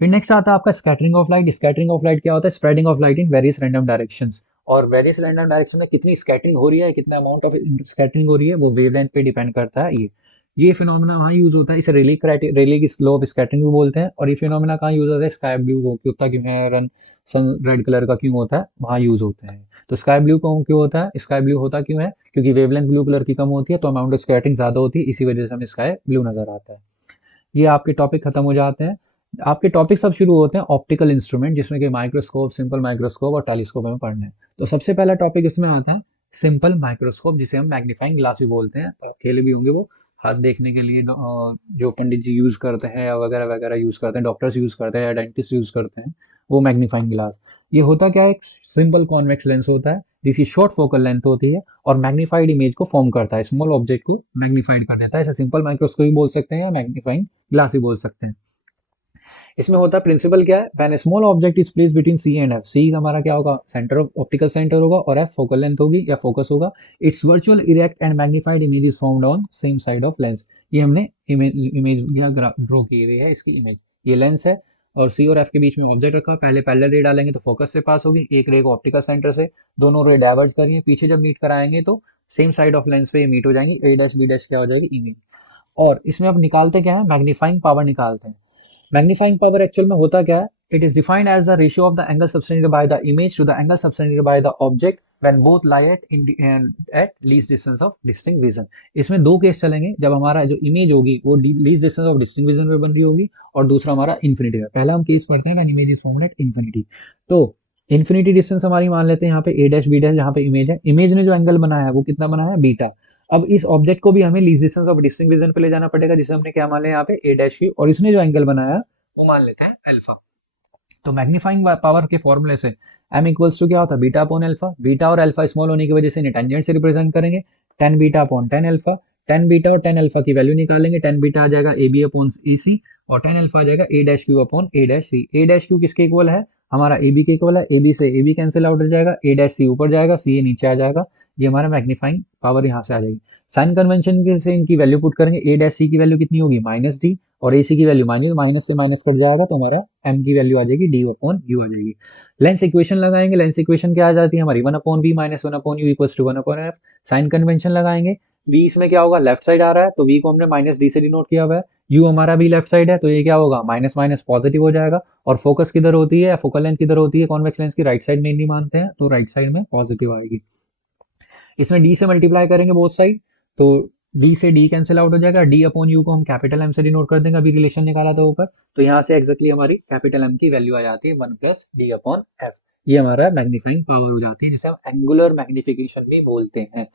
फिर नेक्स्ट आता है आपका scattering of light. Scattering of light क्या होता है, spreading of light in various random directions. और वेरियस रैंडम डायरेक्शन में कितनी स्कैटरिंग हो रही है, कितना अमाउंट ऑफ स्कैटरिंग हो रही है, वो वेवलेंथ पे डिपेंड करता है। ये फिनोमेना वहाँ यूज होता है, इसे रेली की लॉ ऑफ स्कैटरिंग भी बोलते हैं। और ये फिनोमेना कहाँ यूज होता है, स्काई ब्लू होता क्यों है, रन सन रेड कलर का क्यों होता है, वहाँ यूज होते हैं। तो स्काई ब्लू क्यों होता है, स्काई ब्लू होता क्यों है, क्योंकि वेवलेंथ ब्लू कलर की कम होती है तो अमाउंट ऑफ स्कैटरिंग ज्यादा होती है, इसी वजह से हमें स्काई ब्लू नजर आता है। ये आपके टॉपिक खत्म हो जाते हैं। आपके टॉपिक सब शुरू होते हैं ऑप्टिकल इंस्ट्रूमेंट, जिसमें कि माइक्रोस्कोप, सिंपल माइक्रोस्कोप और टेलीस्कोप हमें पढ़ना है। तो सबसे पहला टॉपिक इसमें आता है सिंपल माइक्रोस्कोप, जिसे हम मैग्नीफाइंग ग्लास भी बोलते हैं। और खेले भी होंगे वो, हाथ देखने के लिए जो पंडित जी यूज करते हैं वगैरह वगैरह यूज करते हैं, डॉक्टर्स यूज करते हैं या डेंटिस्ट यूज करते हैं, वो मैग्नीफाइंग ग्लास। ये होता क्या है, एक सिंपल कॉन्वेक्स लेंस होता है जिसकी शॉर्ट फोकल लेंथ होती है, और मैग्नीफाइड इमेज को फॉर्म करता है, स्मॉल ऑब्जेक्ट को मैग्नीफाइड कर देता है। इसे सिंपल माइक्रोस्कोप भी बोल सकते हैं या मैग्नीफाइंग ग्लास भी बोल सकते हैं। इसमें होता है प्रिंसिपल क्या है, when small object is placed between C and F. C हमारा क्या होगा, सेंटर ऑफ ऑप्टिकल सेंटर होगा, और एफ फोकल लेंथ होगी या फोकस होगा। It's virtual erect and magnified image is formed on same side of lens. ये हमने इमेज ड्रॉ की हुई है, इसकी इमेज ये लेंस है, और सी और एफ के बीच में ऑब्जेक्ट रखा है। पहले पैरेलल रे डालेंगे तो फोकस से पास होगी, एक रे को ऑप्टिकल सेंटर से, दोनों रे डाइवर्ज करिए, पीछे जब मीट कराएंगे तो सेम साइड ऑफ लेंस पे ये मीट हो जाएंगे, ए डैश बी डैश क्या हो जाएगी, इमेज। और इसमें अब निकालते क्या है, मैग्नीफाइंग पावर निकालते हैं। मैग्नीफाइंग पावर एक्चुअल में होता क्या है, it is defined as the ratio of the angle subtended by the image to the angle subtended by the object when both lie at least distance of distinct vision. इसमें दो case चलेंगे, जब हमारा जो इमेज होगी वो least distance of distinct vision पे बन रही होगी और दूसरा हमारा इन्फिनिटी है। पहला हम केस पढ़ते हैं when image is formed at infinity. तो इन्फिनिटी डिस्टेंस हमारी मान लेते हैं यहाँ पे ए डैश बी डैश, जहाँ पे इमेज है, इमेज ने जो एंगल बनाया है वो कितना बनाया है, बीटा। अब इस ऑब्जेक्ट को भी हमें least distance of distinct vision पे ले जाना पड़ेगा, जिसे हमने क्या मान लिया यहाँ पे ए डैश की, और इसने जो एंगल बनाया वो मान लेते हैं अल्फा। तो मैग्नीफाइंग पावर के फॉर्मूले से m इक्वल्स टू क्या होता है, बीटा अपॉन अल्फा। बीटा और अल्फा स्मॉल होने की वजह से इन्हें टेंजेंट से रिप्रेजेंट करेंगे, tan beta upon tan alpha. Tan beta और टेन अल्फा की वैल्यू निकालेंगे, टेन बीटा आ जाएगा ए बी अपॉन ए सी और टेन अल्फा आ जाएगा A dash Q upon A dash C. A dash Q किसके इक्वल है, हमारा ए बी के इक्वल है। ए बी से ए बी कैंसिल आउट हो जाएगा, ए डैश सी ऊपर जाएगा, सी ए नीचे आ जाएगा। ये हमारा मैग्नीफाइंग पावर यहाँ से आ जाएगी। साइन कन्वेंशन से इनकी वैल्यू पुट करेंगे, ए डैश सी की वैल्यू कितनी होगी, माइनस डी, और ए सी की वैल्यू माइनस, माइनस से माइनस कट जाएगा तो हमारा एम की वैल्यू आ जाएगी डी अपॉन यू आ जाएगी। लेंस इक्वेशन लगाएंगे, लेंस इक्वेशन क्या आ जाती है हमारी, one upon B minus one upon U equals to one upon F. Sign convention लगाएंगे, बी इसमें क्या होगा, लेफ्ट साइड आ रहा है तो वी को हमने माइनस डी से डिनोट किया हुआ है, यू हमारा भी लेफ्ट साइड है तो ये क्या होगा, माइनस माइनस पॉजिटिव हो जाएगा। और फोकस किधर होती है, फोकल लेंथ किधर होती है, कॉन्वेक्स लेंस की राइट साइड मेनली मानते हैं, तो राइट साइड में पॉजिटिव आएगी। इसमें डी से मल्टीप्लाई करेंगे बोथ साइड, तो डी से डी कैंसिल आउट हो जाएगा, डी अपॉन यू को हम कैपिटल एम से डिनोट कर देंगे, अभी रिलेशन निकाला था ऊपर, तो यहाँ से एक्जैक्टली हमारी कैपिटल एम की वैल्यू आ जाती है one plus D upon F. ये हमारा मैग्नीफाइंग पावर हो जाती है, जिसे हम एंगुलर मैग्निफिकेशन भी बोलते हैं।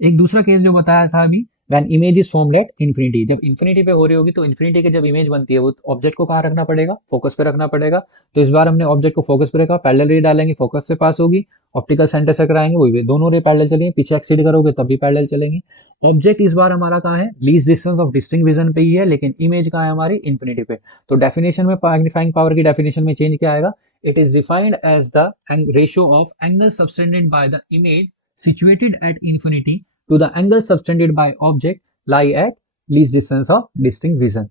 एक दूसरा केस जो बताया था अभी, when image is formed at infinity, जब इन्फिनिटी पे हो रही होगी तो इन्फिनिटी के जब इमेज बनती है वो ऑब्जेक्ट को कहाँ रखना पड़ेगा, फोकस पे रखना पड़ेगा। तो इस बार हमने ऑब्जेक्ट को फोकस पे रखा, पैरेलल रे डालेंगे, फोकस से पास होगी, ऑप्टिकल सेंटर से कराएंगे, वही दोनों रे पैरेलल चलेंगे, पीछे एक्सीड करोगे तब भी पैरेलल चलेंगे। ऑब्जेक्ट इस बार हमारा कहाँ है, least distance of distinct vision पे ही है, लेकिन इमेज कहाँ है हमारी, इन्फिनिटी पे। तो डेफिनेशन में, मैग्नीफाइंग पावर की डेफिनेशन में चेंज क्या आएगा, it is defined as the ratio of angle subtended by the image situated at infinity to the angle subtended by object lie at least distance of distinct vision।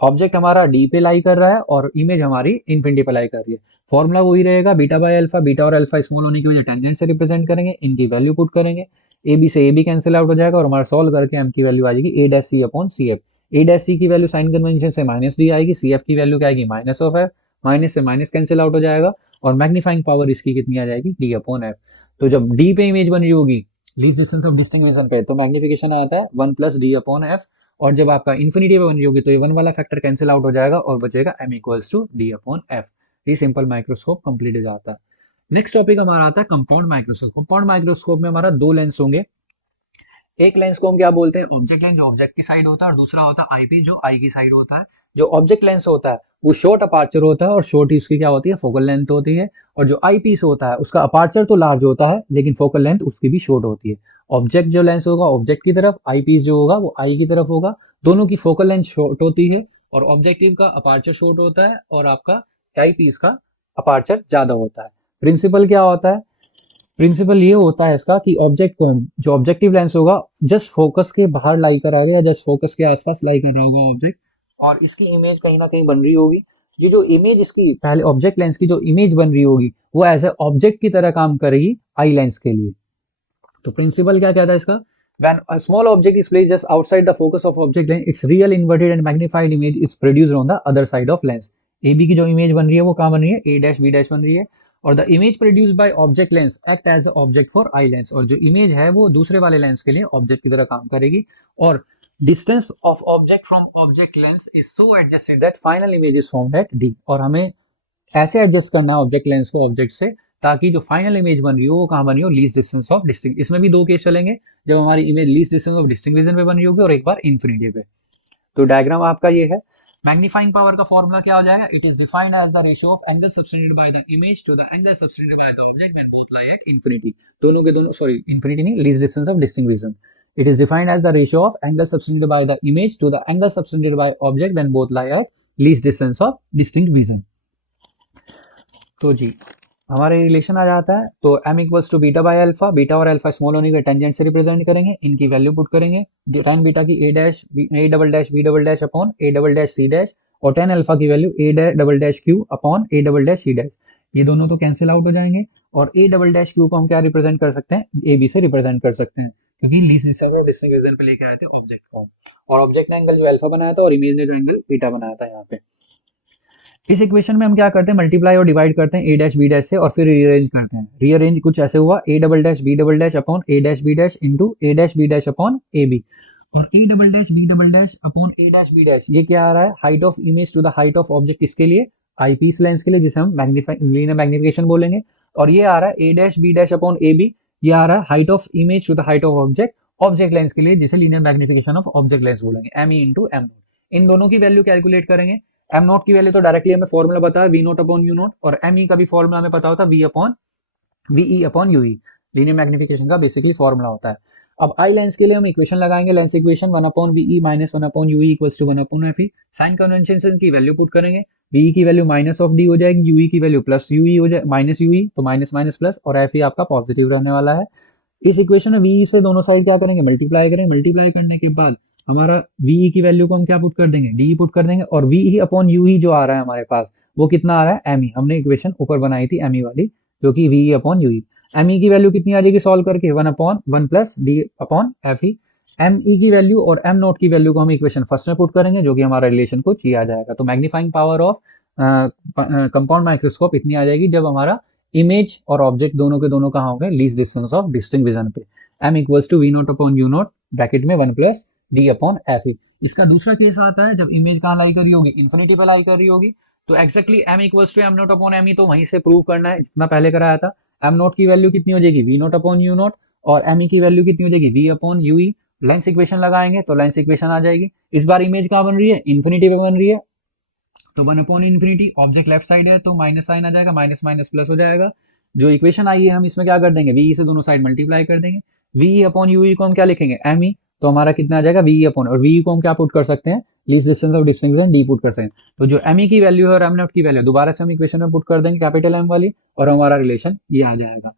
Object हमारा D पे लाई कर रहा है और image हमारी infinity पे लाई कर रही है। फॉर्मूला वही रहेगा, बीटा बाय अल्फा, बीटा और अल्फा स्मॉल होने की वजह टेंजेंट से रिप्रेजेंट करेंगे, इनकी वैल्यू पुट करेंगे, ए बी से ए बी कैंसिल आउट हो जाएगा और हमारा सॉल्व करके एम की वैल्यू आ जाएगी ए dash C upon C F. A dash सी की वैल्यू साइन कन्वेंशन से माइनस डी आएगी, सी एफ की वैल्यू क्या आएगी, माइनस ऑफ एफ, माइनस से माइनस कैंसिल आउट हो जाएगा और मैग्नीफाइंग पावर इसकी कितनी आ जाएगी, डी अपॉन एफ। तो जब डी पे इमेज बन रही होगी least distance of distinct vision पे, तो मैग्निफिकेशन आता है one plus D upon F, और जब आपका इन्फिनिटी पे बन रही होगी तो ये वन वाला फैक्टर कैंसिल आउट हो जाएगा और बचेगा m equals to D upon F. ये सिंपल माइक्रोस्कोप कंप्लीट हो जाता है। नेक्स्ट टॉपिक हमारा आता है कंपाउंड माइक्रोस्कोप। कंपाउंड माइक्रोस्कोप में हमारा दो लेंस होंगे, एक लेंस को हम क्या बोलते हैं, ऑब्जेक्ट लेंस, जो ऑब्जेक्ट की साइड होता है, और दूसरा होता है आईपीस, जो आई की साइड होता है। जो ऑब्जेक्ट लेंस होता है वो शॉर्ट अपार्चर होता है और शॉर्ट ही उसकी क्या होती है, फोकल लेंथ होती है। और जो आई पीस होता है उसका अपार्चर तो लार्ज होता है लेकिन फोकल लेंथ उसकी भी शॉर्ट होती है। ऑब्जेक्ट जो लेंस होगा ऑब्जेक्ट की तरफ, आई पीस जो होगा वो आई की तरफ होगा, दोनों की फोकल लेंथ शॉर्ट होती है और ऑब्जेक्टिव का अपार्चर शॉर्ट होता है और आपका आई पीस का अपार्चर ज्यादा होता है। प्रिंसिपल क्या होता है, प्रिंसिपल ये होता है इसका कि ऑब्जेक्ट को हम, जो ऑब्जेक्टिव लेंस होगा जस्ट फोकस के बाहर लाई करा गया, जस्ट फोकस के आसपास लाई कर रहा होगा ऑब्जेक्ट, और इसकी इमेज कहीं ना कहीं बन रही होगी। ये जो इमेज इसकी पहले ऑब्जेक्ट लेंस की जो इमेज बन रही होगी वो एज ए ऑब्जेक्ट की तरह काम करेगी आई लेंस के लिए। तो प्रिंसिपल क्या कहता है इसका, when a small object is placed just outside the focus of object lens, its real inverted and magnified image is produced on the other side of lens। AB की जो image बन रही है वो कहाँ बन रही है, A डैश B डैश बन रही है, और the image produced by object lens act as object for eye lens, और जो इमेज है वो दूसरे वाले लेंस के लिए ऑब्जेक्ट की तरह काम करेगी। और distance of object from object lens is so adjusted that final image is formed at D। और हमें ऐसे एडजस्ट करना है ऑब्जेक्ट लेंस को ऑब्जेक्ट से ताकि जो फाइनल इमेज बन रही हो वो कहाँ बन रही हो, लीस्ट डिस्टेंस ऑफ डिस्टिंक्ट। इसमें भी दो केस चलेंगे, जब हमारी image least distance of distinct vision पे बन रही होगी और एक बार इन्फिनिटी पे। तो डायग्राम आपका ये है। मैग्नीफाइंग पावर का फॉर्मूला क्या हो जाएगा, it is defined as the ratio of angle subtended by the image to the angle subtended by the object when both lie at infinity. दोनों के दोनों, सॉरी इन्फिनिटी नहीं, least distance of distinct vision. It is defined as the ratio of angle subtended by the image to the angle subtended by object when both lie at least distance of distinct vision. तो जी हमारे relation आ जाता है, तो m equals to beta by alpha, beta और alpha small होने के tangent से रिप्रेजेंट करेंगे, इनकी वैल्यू पुट करेंगे, tan बीटा की a dash a double dash b double dash upon a double dash c dash, और tan अल्फा की value a double dash q upon a double dash c dash. ये दोनों तो cancel out हो जाएंगे और a double dash q को हम क्या रिप्रेजेंट कर सकते हैं, a b से रिप्रेजेंट कर सकते हैं, क्योंकि least distance of distinct vision पे लेके आए थे ऑब्जेक्ट को, और ऑब्जेक्ट ने एंगल जो अल्फा बनाया था और इमेज ने जो एंगल बीटा बनाया था यहाँ पे। इस इक्वेशन में हम क्या करते हैं, मल्टीप्लाई और डिवाइड करते हैं ए डैश बी डैश से और फिर रीअरेंज करते हैं। रीअरेंज कुछ ऐसे हुआ, A double dash upon A dash B dash into A dash B dash upon A B, और A double dash upon A dash B dash ये क्या आ रहा है, height of image to the height of object, किसके लिए, eyepiece lens के लिए, जिसे हम लीनियर मैग्निफिकेशन बोलेंगे। और ये आ रहा है A dash B dash upon A B, ये आ रहा है height of image to the height of object lens के लिए, जिसे linear magnification of object lens बोलेंगे, एम ई इंटू एम। इन दोनों की वैल्यू कैलकुलेट करेंगे। एम नॉट की वैल्यू तो डायरेक्टली हमें फॉर्मूला पता है, V not upon U not, और एम ई का भी फॉर्मूला हमें पता होता है, वी अपॉन यू ई, लीनियर मैग्निफिकेशन का बेसिकली फॉर्मूला होता है। अब आई लेंस के लिए हम इक्वेशन लगाएंगे, lens equation 1 upon V minus 1 upon U equals to 1 upon F E. Sign convention की वैल्यू पुट करेंगे, वी की वैल्यू माइनस ऑफ डी हो जाएगी, यू की वैल्यू प्लस यू हो जाए, माइनस यू तो माइनस माइनस प्लस, और एफ ई आपका पॉजिटिव रहने वाला है। इस इक्वेशन में वी से दोनों साइड क्या करेंगे, मल्टीप्लाई करेंगे। मल्टीप्लाई करने के बाद हमारा वी की वैल्यू को हम क्या पुट कर देंगे, डी पुट कर देंगे, और वी अपॉन यू जो आ रहा है हमारे पास, वो कितना आ रहा है, एम ई। हमने इक्वेशन ऊपर बनाई थी एम ई वाली, जो कि V upon U. M E की वैल्यू कितनी आ जाएगी सॉल्व करके, 1 upon 1 plus D upon F E. M E की वैल्यू और एम नॉट की वैल्यू को हम इक्वेशन फर्स्ट में पुट करेंगे, जो कि हमारा रिलेशन को ची आ जाएगा। तो magnifying power of compound microscope इतनी आ जाएगी जब हमारा इमेज और ऑब्जेक्ट दोनों के दोनों कहाँ होंगे, least distance of distinct vision पे। m equals to V not upon U nought bracket में 1 plus D upon F E. इसका दूसरा केस आता है जब इमेज कहाँ लाई कर रही होगी, इन्फिनिटी पे लाई कर रही होगी, तो exactly m equals to M nought upon M E, तो वहीं से प्रूव करना है जितना पहले कराया था। एम नॉट की वैल्यू कितनी हो जाएगी, V not upon U not, और एम ई की वैल्यू कितनी हो जाएगी, V upon U E. Lens equation लगाएंगे तो लेंस इक्वेशन आ जाएगी। इस बार इमेज कहाँ बन रही है, इन्फिनिटी पे बन रही है, तो 1 upon infinity, object left side है तो माइनस साइन आ जाएगा, माइनस माइनस प्लस हो जाएगा। जो इक्वेशन आई है हम इसमें क्या कर देंगे, वी से दोनों साइड मल्टीप्लाई कर देंगे। वी अपॉन यू को हम क्या लिखेंगे, एम ई, तो हमारा कितना आ जाएगा, वी अपॉन, और वी को हम क्या पुट कर सकते हैं, least distance of distinction D put कर सकते हैं। तो जो एम ई की वैल्यू है और एम नॉट की वैल्यू दोबारा से हम इक्वेशन में पुट कर देंगे कैपिटल एम वाली, और हमारा रिलेशन ये आ जाएगा।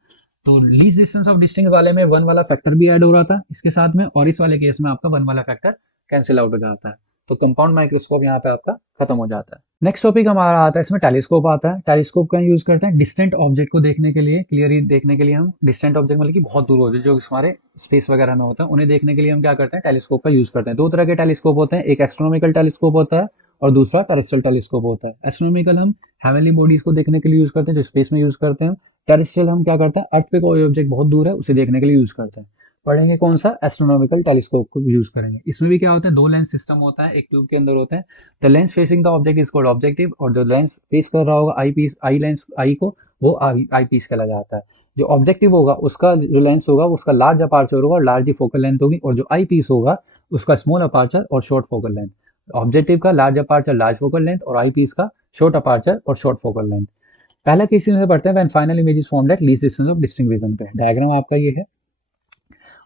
तो लीस्ट डिस्टेंस ऑफ डिस्टिंक्ट वाले में 1 वाला फैक्टर भी ऐड हो रहा था इसके साथ में, और इस वाले केस में आपका 1 वाला फैक्टर कैंसिल आउट हो जाता है। तो कंपाउंड माइक्रोस्कोप यहाँ पे आपका खत्म हो जाता है। नेक्स्ट टॉपिक हमारा आता है, इसमें टेलीस्कोप आता है। टेलीस्कोप का यूज करते हैं डिस्टेंट ऑब्जेक्ट को देखने के लिए, क्लियरली देखने के लिए। हम डिस्टेंट ऑब्जेक्ट मतलब कि बहुत दूर होते हैं, जो हमारे स्पेस वगैरह में होते हैं, उन्हें देखने के लिए हम क्या करते हैं, टेलीस्कोप का यूज करते हैं। दो तरह के टेलीस्कोप होते हैं, एक एस्ट्रोनॉमिकल टेलीस्कोप होता है और दूसरा टेरेस्ट्रियल टेलीस्कोप होता है। एस्ट्रोनॉमिकल हम हेवनली बॉडीज को देखने के लिए यूज करते हैं, जो स्पेस में यूज करते हैं। टेरेस्ट्रियल हम क्या करते हैं, अर्थ पे कोई ऑब्जेक्ट बहुत दूर है उसे देखने के लिए यूज करते हैं। पढ़ेंगे कौन सा, एस्ट्रोनॉमिकल टेलीस्कोप को यूज करेंगे। इसमें भी क्या होता है, दो लेंस सिस्टम होता है, एक ट्यूब के अंदर होते हैं। The lens facing the object is called objective, और जो लेंस फेस कर रहा होगा आई पीस, आई लेंस आई को, वो आई पीस कहला जाता है। जो ऑब्जेक्टिव होगा उसका जो लेंस होगा उसका लार्ज अपार्चर होगा और लार्ज फोकल लेंथ होगी, और जो आई पीस होगा उसका स्मॉल अपार्चर और शॉर्ट फोकल लेंथ। ऑब्जेक्टिव का large aperture large focal length, और आई पीस का शॉर्ट अपार्चर और शॉर्ट फोकल लेंथ। पहला केस में पढ़ते हैं when final image is formed at least distance of distinct vision पे। डायग्राम आपका ये है,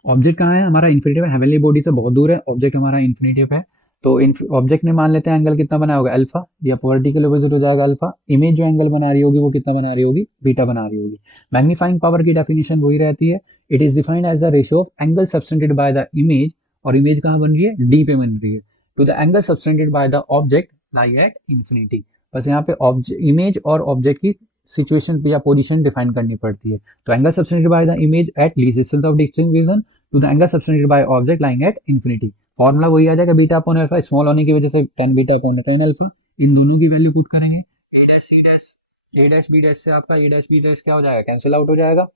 ऑब्जेक्ट कहाँ है हमारा, इन्फिनिटिव है, हेवनली बॉडी से बहुत दूर है, ऑब्जेक्ट हमारा इन्फिनिटिव है। तो ऑब्जेक्ट में मान लेते हैं एंगल कितना बना होगा, अल्फा, या वर्टिकल ऑपोजिट हो जाएगा अल्फा। इमेज जो एंगल बना रही होगी वो कितना बना रही होगी, बीटा बना रही होगी। मैग्नीफाइंग पावर की डेफिनेशन वही रहती है, it is defined as the ratio of angle subtended by the image, और इमेज कहाँ बन रही है, डी पे बन रही है, to the angle subtended by the object lie at infinity. बस यहाँ पे इमेज और ऑब्जेक्ट की सिचुएशन या पोजीशन डिफाइन करनी पड़ती है। तो angle subtended by the image at least distance of distinct vision to the angle subtended by object lying at infinity. Formula वही आ जाएगा, बीटा अपॉन अल्फा, स्मॉल होने की वजह से tan beta upon tan alpha. इन दोनों की वैल्यू पुट करेंगे, A dash C dash, A dash B dash से आपका ए डैश बी डैश क्या हो जाएगा, कैंसिल आउट हो जाएगा।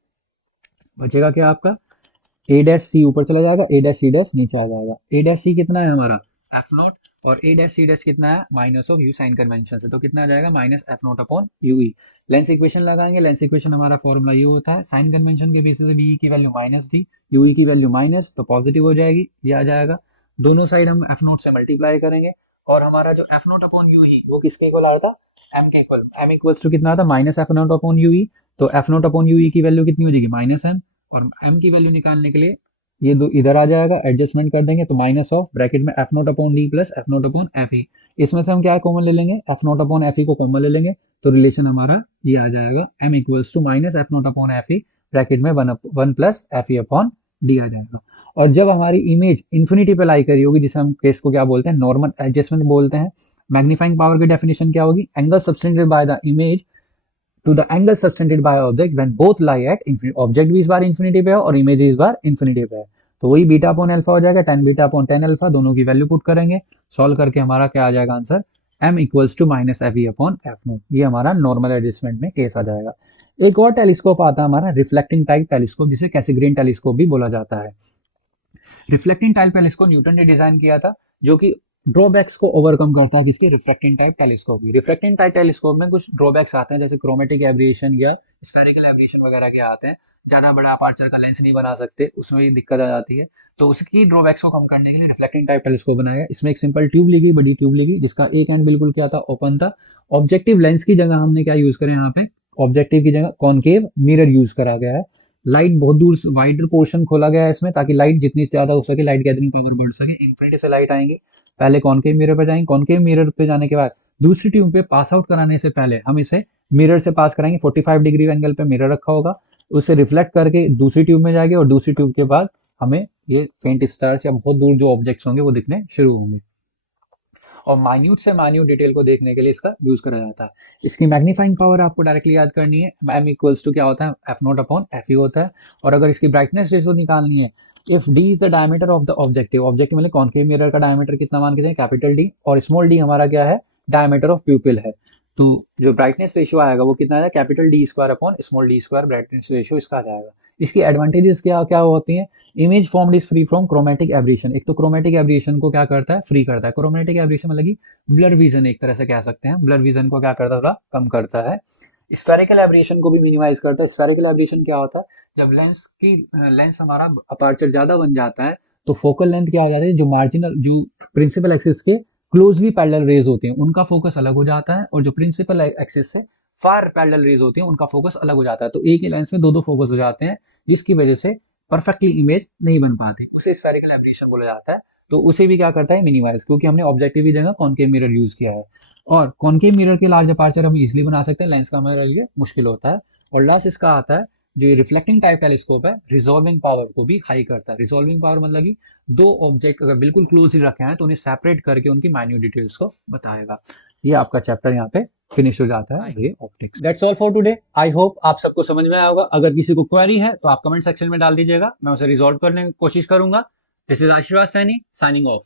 बचेगा क्या आपका, ए डैश सी ऊपर चला जाएगा, ए डैश सी डैश नीचे आ जाएगा। ए डैश सी कितना है हमारा, एफ नॉट, और ए डैश सी डैश कितना है, minus of U sign convention से, तो कितना आ जाएगा, minus F not upon U E. Lens equation लगाएंगे, लेंस इक्वेशन हमारा फॉर्मूला ये होता है, साइन कन्वेंशन के बेसिस से वी की वैल्यू माइनस डी, यू की वैल्यू माइनस, तो पॉजिटिव हो जाएगी, ये आ जाएगा। दोनों साइड हम एफ नॉट से मल्टीप्लाई करेंगे, और हमारा जो एफ नॉट अपॉन यू ही वो किसके इक्वल आ रहा था, एम के इक्वल। एम इक्वल्स टू कितना था, minus F not upon U E. तो F not upon U E की वैल्यू कितनी हो जाएगी, माइनस एम, और एम की वैल्यू निकालने के लिए ये दो इधर आ जाएगा, एडजस्टमेंट कर देंगे, तो माइनस ऑफ ब्रैकेट में F not upon D plus F not upon F ई। इसमें से हम क्या कॉमन ले लेंगे, एफ नॉट अपॉन एफ ई को कॉमन ले लेंगे, तो रिलेशन हमारा ये आ जाएगा, M equals to minus F not upon F E bracket में one plus F E upon D आ जाएगा। और जब हमारी इमेज इन्फिनिटी पे लाई करी होगी, जिसे हम केस को क्या बोलते हैं, नॉर्मल एडजस्टमेंट बोलते हैं। मैग्नीफाइंग पावर की डेफिनेशन क्या होगी, angle subtended by the image to the angle subtended by object when both lie at infinity. Object भी इस बार इन्फिनिटी पे है और इमेज इस बार इन्फिनिटी पे है, तो वही बीटा अपॉन अल्फा हो जाएगा, tan beta upon tan alpha, दोनों की वैल्यू पुट करेंगे, सॉल्व करके हमारा क्या आ जाएगा answer, m equals to minus F E upon F nought. ये हमारा नॉर्मल एडजस्टमेंट में केस आ जाएगा। एक और टेलीस्कोप आता है हमारा रिफ्लेक्टिंग टाइप टेलीस्कोप, जिसे कैसिग्रेन टेलीस्कोप भी बोला जाता है। रिफ्लेक्टिंग टाइप टेलीस्कोप न्यूटन ने डिजाइन किया था, जो कि ड्रॉबैक्स को ओवरकम करता है किसके, रिफ्लेक्टिंग टाइप टेलीस्कोप की। रिफ्लेक्टिंग टाइप टेलीस्कोप में कुछ ड्रॉबैक्स आते हैं, जैसे क्रोमेटिक एब्रिएशन या स्फेरिकल एब्रिएशन वगैरह के आते हैं। ज्यादा बड़ा अपर्चर का लेंस नहीं बना सकते, उसमें भी दिक्कत आ जाती है। तो उसकी ड्रॉबैक्स को कम करने के लिए रिफ्लेक्टिंग टाइप टेलीस्कोप बनाया गया। इसमें एक सिंपल ट्यूब ली गई, बड़ी ट्यूब ली गई, जिसका एक एंड बिल्कुल क्या था, ओपन था। ऑब्जेक्टिव लेंस की जगह हमने क्या यूज करें यहाँ पे, ऑब्जेक्टिव की जगह कॉनकेव मिरर यूज करा गया है। लाइट बहुत दूर वाइडर पोर्शन खोला गया है इसमें, ताकि लाइट जितनी ज्यादा हो सके, लाइट गैदरिंग पावर बढ़ सके। इन्फिनिटी से लाइट आएंगी, पहले कॉनकेव मिरर पे जाएंगे, कॉनकेव मिरर पे जाने के बाद दूसरी ट्यूब पे पास आउट कराने से पहले हम इसे मिरर से पास कराएंगे। 45 डिग्री एंगल पे मिरर रखा होगा, उसे रिफ्लेक्ट करके दूसरी ट्यूब में जाएगी, और दूसरी ट्यूब के बाद हमें ये फेंट स्टार्स या बहुत दूर जो ऑब्जेक्ट्स होंगे वो दिखने शुरू होंगे। और माइन्यूट से माइन्यूट डिटेल को देखने के लिए इसका यूज करा जाता है। इसकी मैग्नीफाइंग पावर आपको डायरेक्टली याद करनी है, एम इक्वल्स टू क्या होता है, एफ नोट अपॉन एफ ई होता है। और अगर इसकी ब्राइटनेस रेशो निकालनी है, if D is the diameter of the objective, objective मतलब कॉनकेव मिरर का डायमीटर कितना मान के चलें, कैपिटल डी, और स्मॉल डी हमारा क्या है, डायमीटर ऑफ प्यूपिल है। तो जो ब्राइटनेस रेशियो आएगा वो कितना आएगा, capital D square upon small D square, brightness ratio इसका आ जाएगा। इसकी एडवांटेजेस क्या क्या होती हैं, image formed is free from chromatic aberration. एक तो क्रोमेटिक एब्रेशन को क्या करता है, फ्री करता है। क्रोमेटिक एब्रेशन मतलब कि ब्लर विजन, एक तरह से कह सकते हैं, ब्लर विजन को क्या करता है, थोड़ा कम करता है। स्फेरिकल एब्रेशन को भी मिनिमाइज करता है। स्फेरिकल एब्रेशन क्या होता है, जब लेंस हमारा अपर्चर ज्यादा बन जाता है, तो फोकल लेंथ क्या हो जाती है, जो मार्जिनल जो प्रिंसिपल एक्सिस के क्लोजली पैरेलल रेज होती हैं उनका फोकस अलग हो जाता है, और जो प्रिंसिपल एक्सिस से फार पैरेलल रेज होती हैं उनका फोकस अलग हो जाता है। तो एक ही लेंस में दो दो फोकस हो जाते हैं, जिसकी वजह से परफेक्टली इमेज नहीं बन पाती, उसे स्फेरिकल एब्रेशन बोला जाता है। तो उसे भी क्या करता है, मिनिमाइज, क्योंकि हमने ऑब्जेक्टिव की जगह कॉनकेव मिरर यूज किया है। और कॉनकेव मिरर के लार्ज अपर्चर हम इजिली बना सकते हैं, लेंस का हमारे लिए मुश्किल होता है। और लास्ट इसका आता है, जो रिफ्लेक्टिंग टाइप टेलीस्कोप है, रिजॉल्विंग पावर को भी हाई करता है। रिजॉल्विंग पावर मतलब कि दो ऑब्जेक्ट अगर बिल्कुल क्लोज ही रखे हैं तो उन्हें सेपरेट करके उनकी माइन्यूट डिटेल्स को बताएगा। ये आपका चैप्टर यहाँ पे फिनिश हो जाता है, ray optics. That's all for today. I hope आप सबको समझ में आया होगा। अगर किसी को क्वेरी है तो आप कमेंट सेक्शन में डाल दीजिएगा, मैं उसे रिजॉल्व करने की कोशिश करूंगा। दिस इज आशीर्वाद सैनी साइनिंग ऑफ।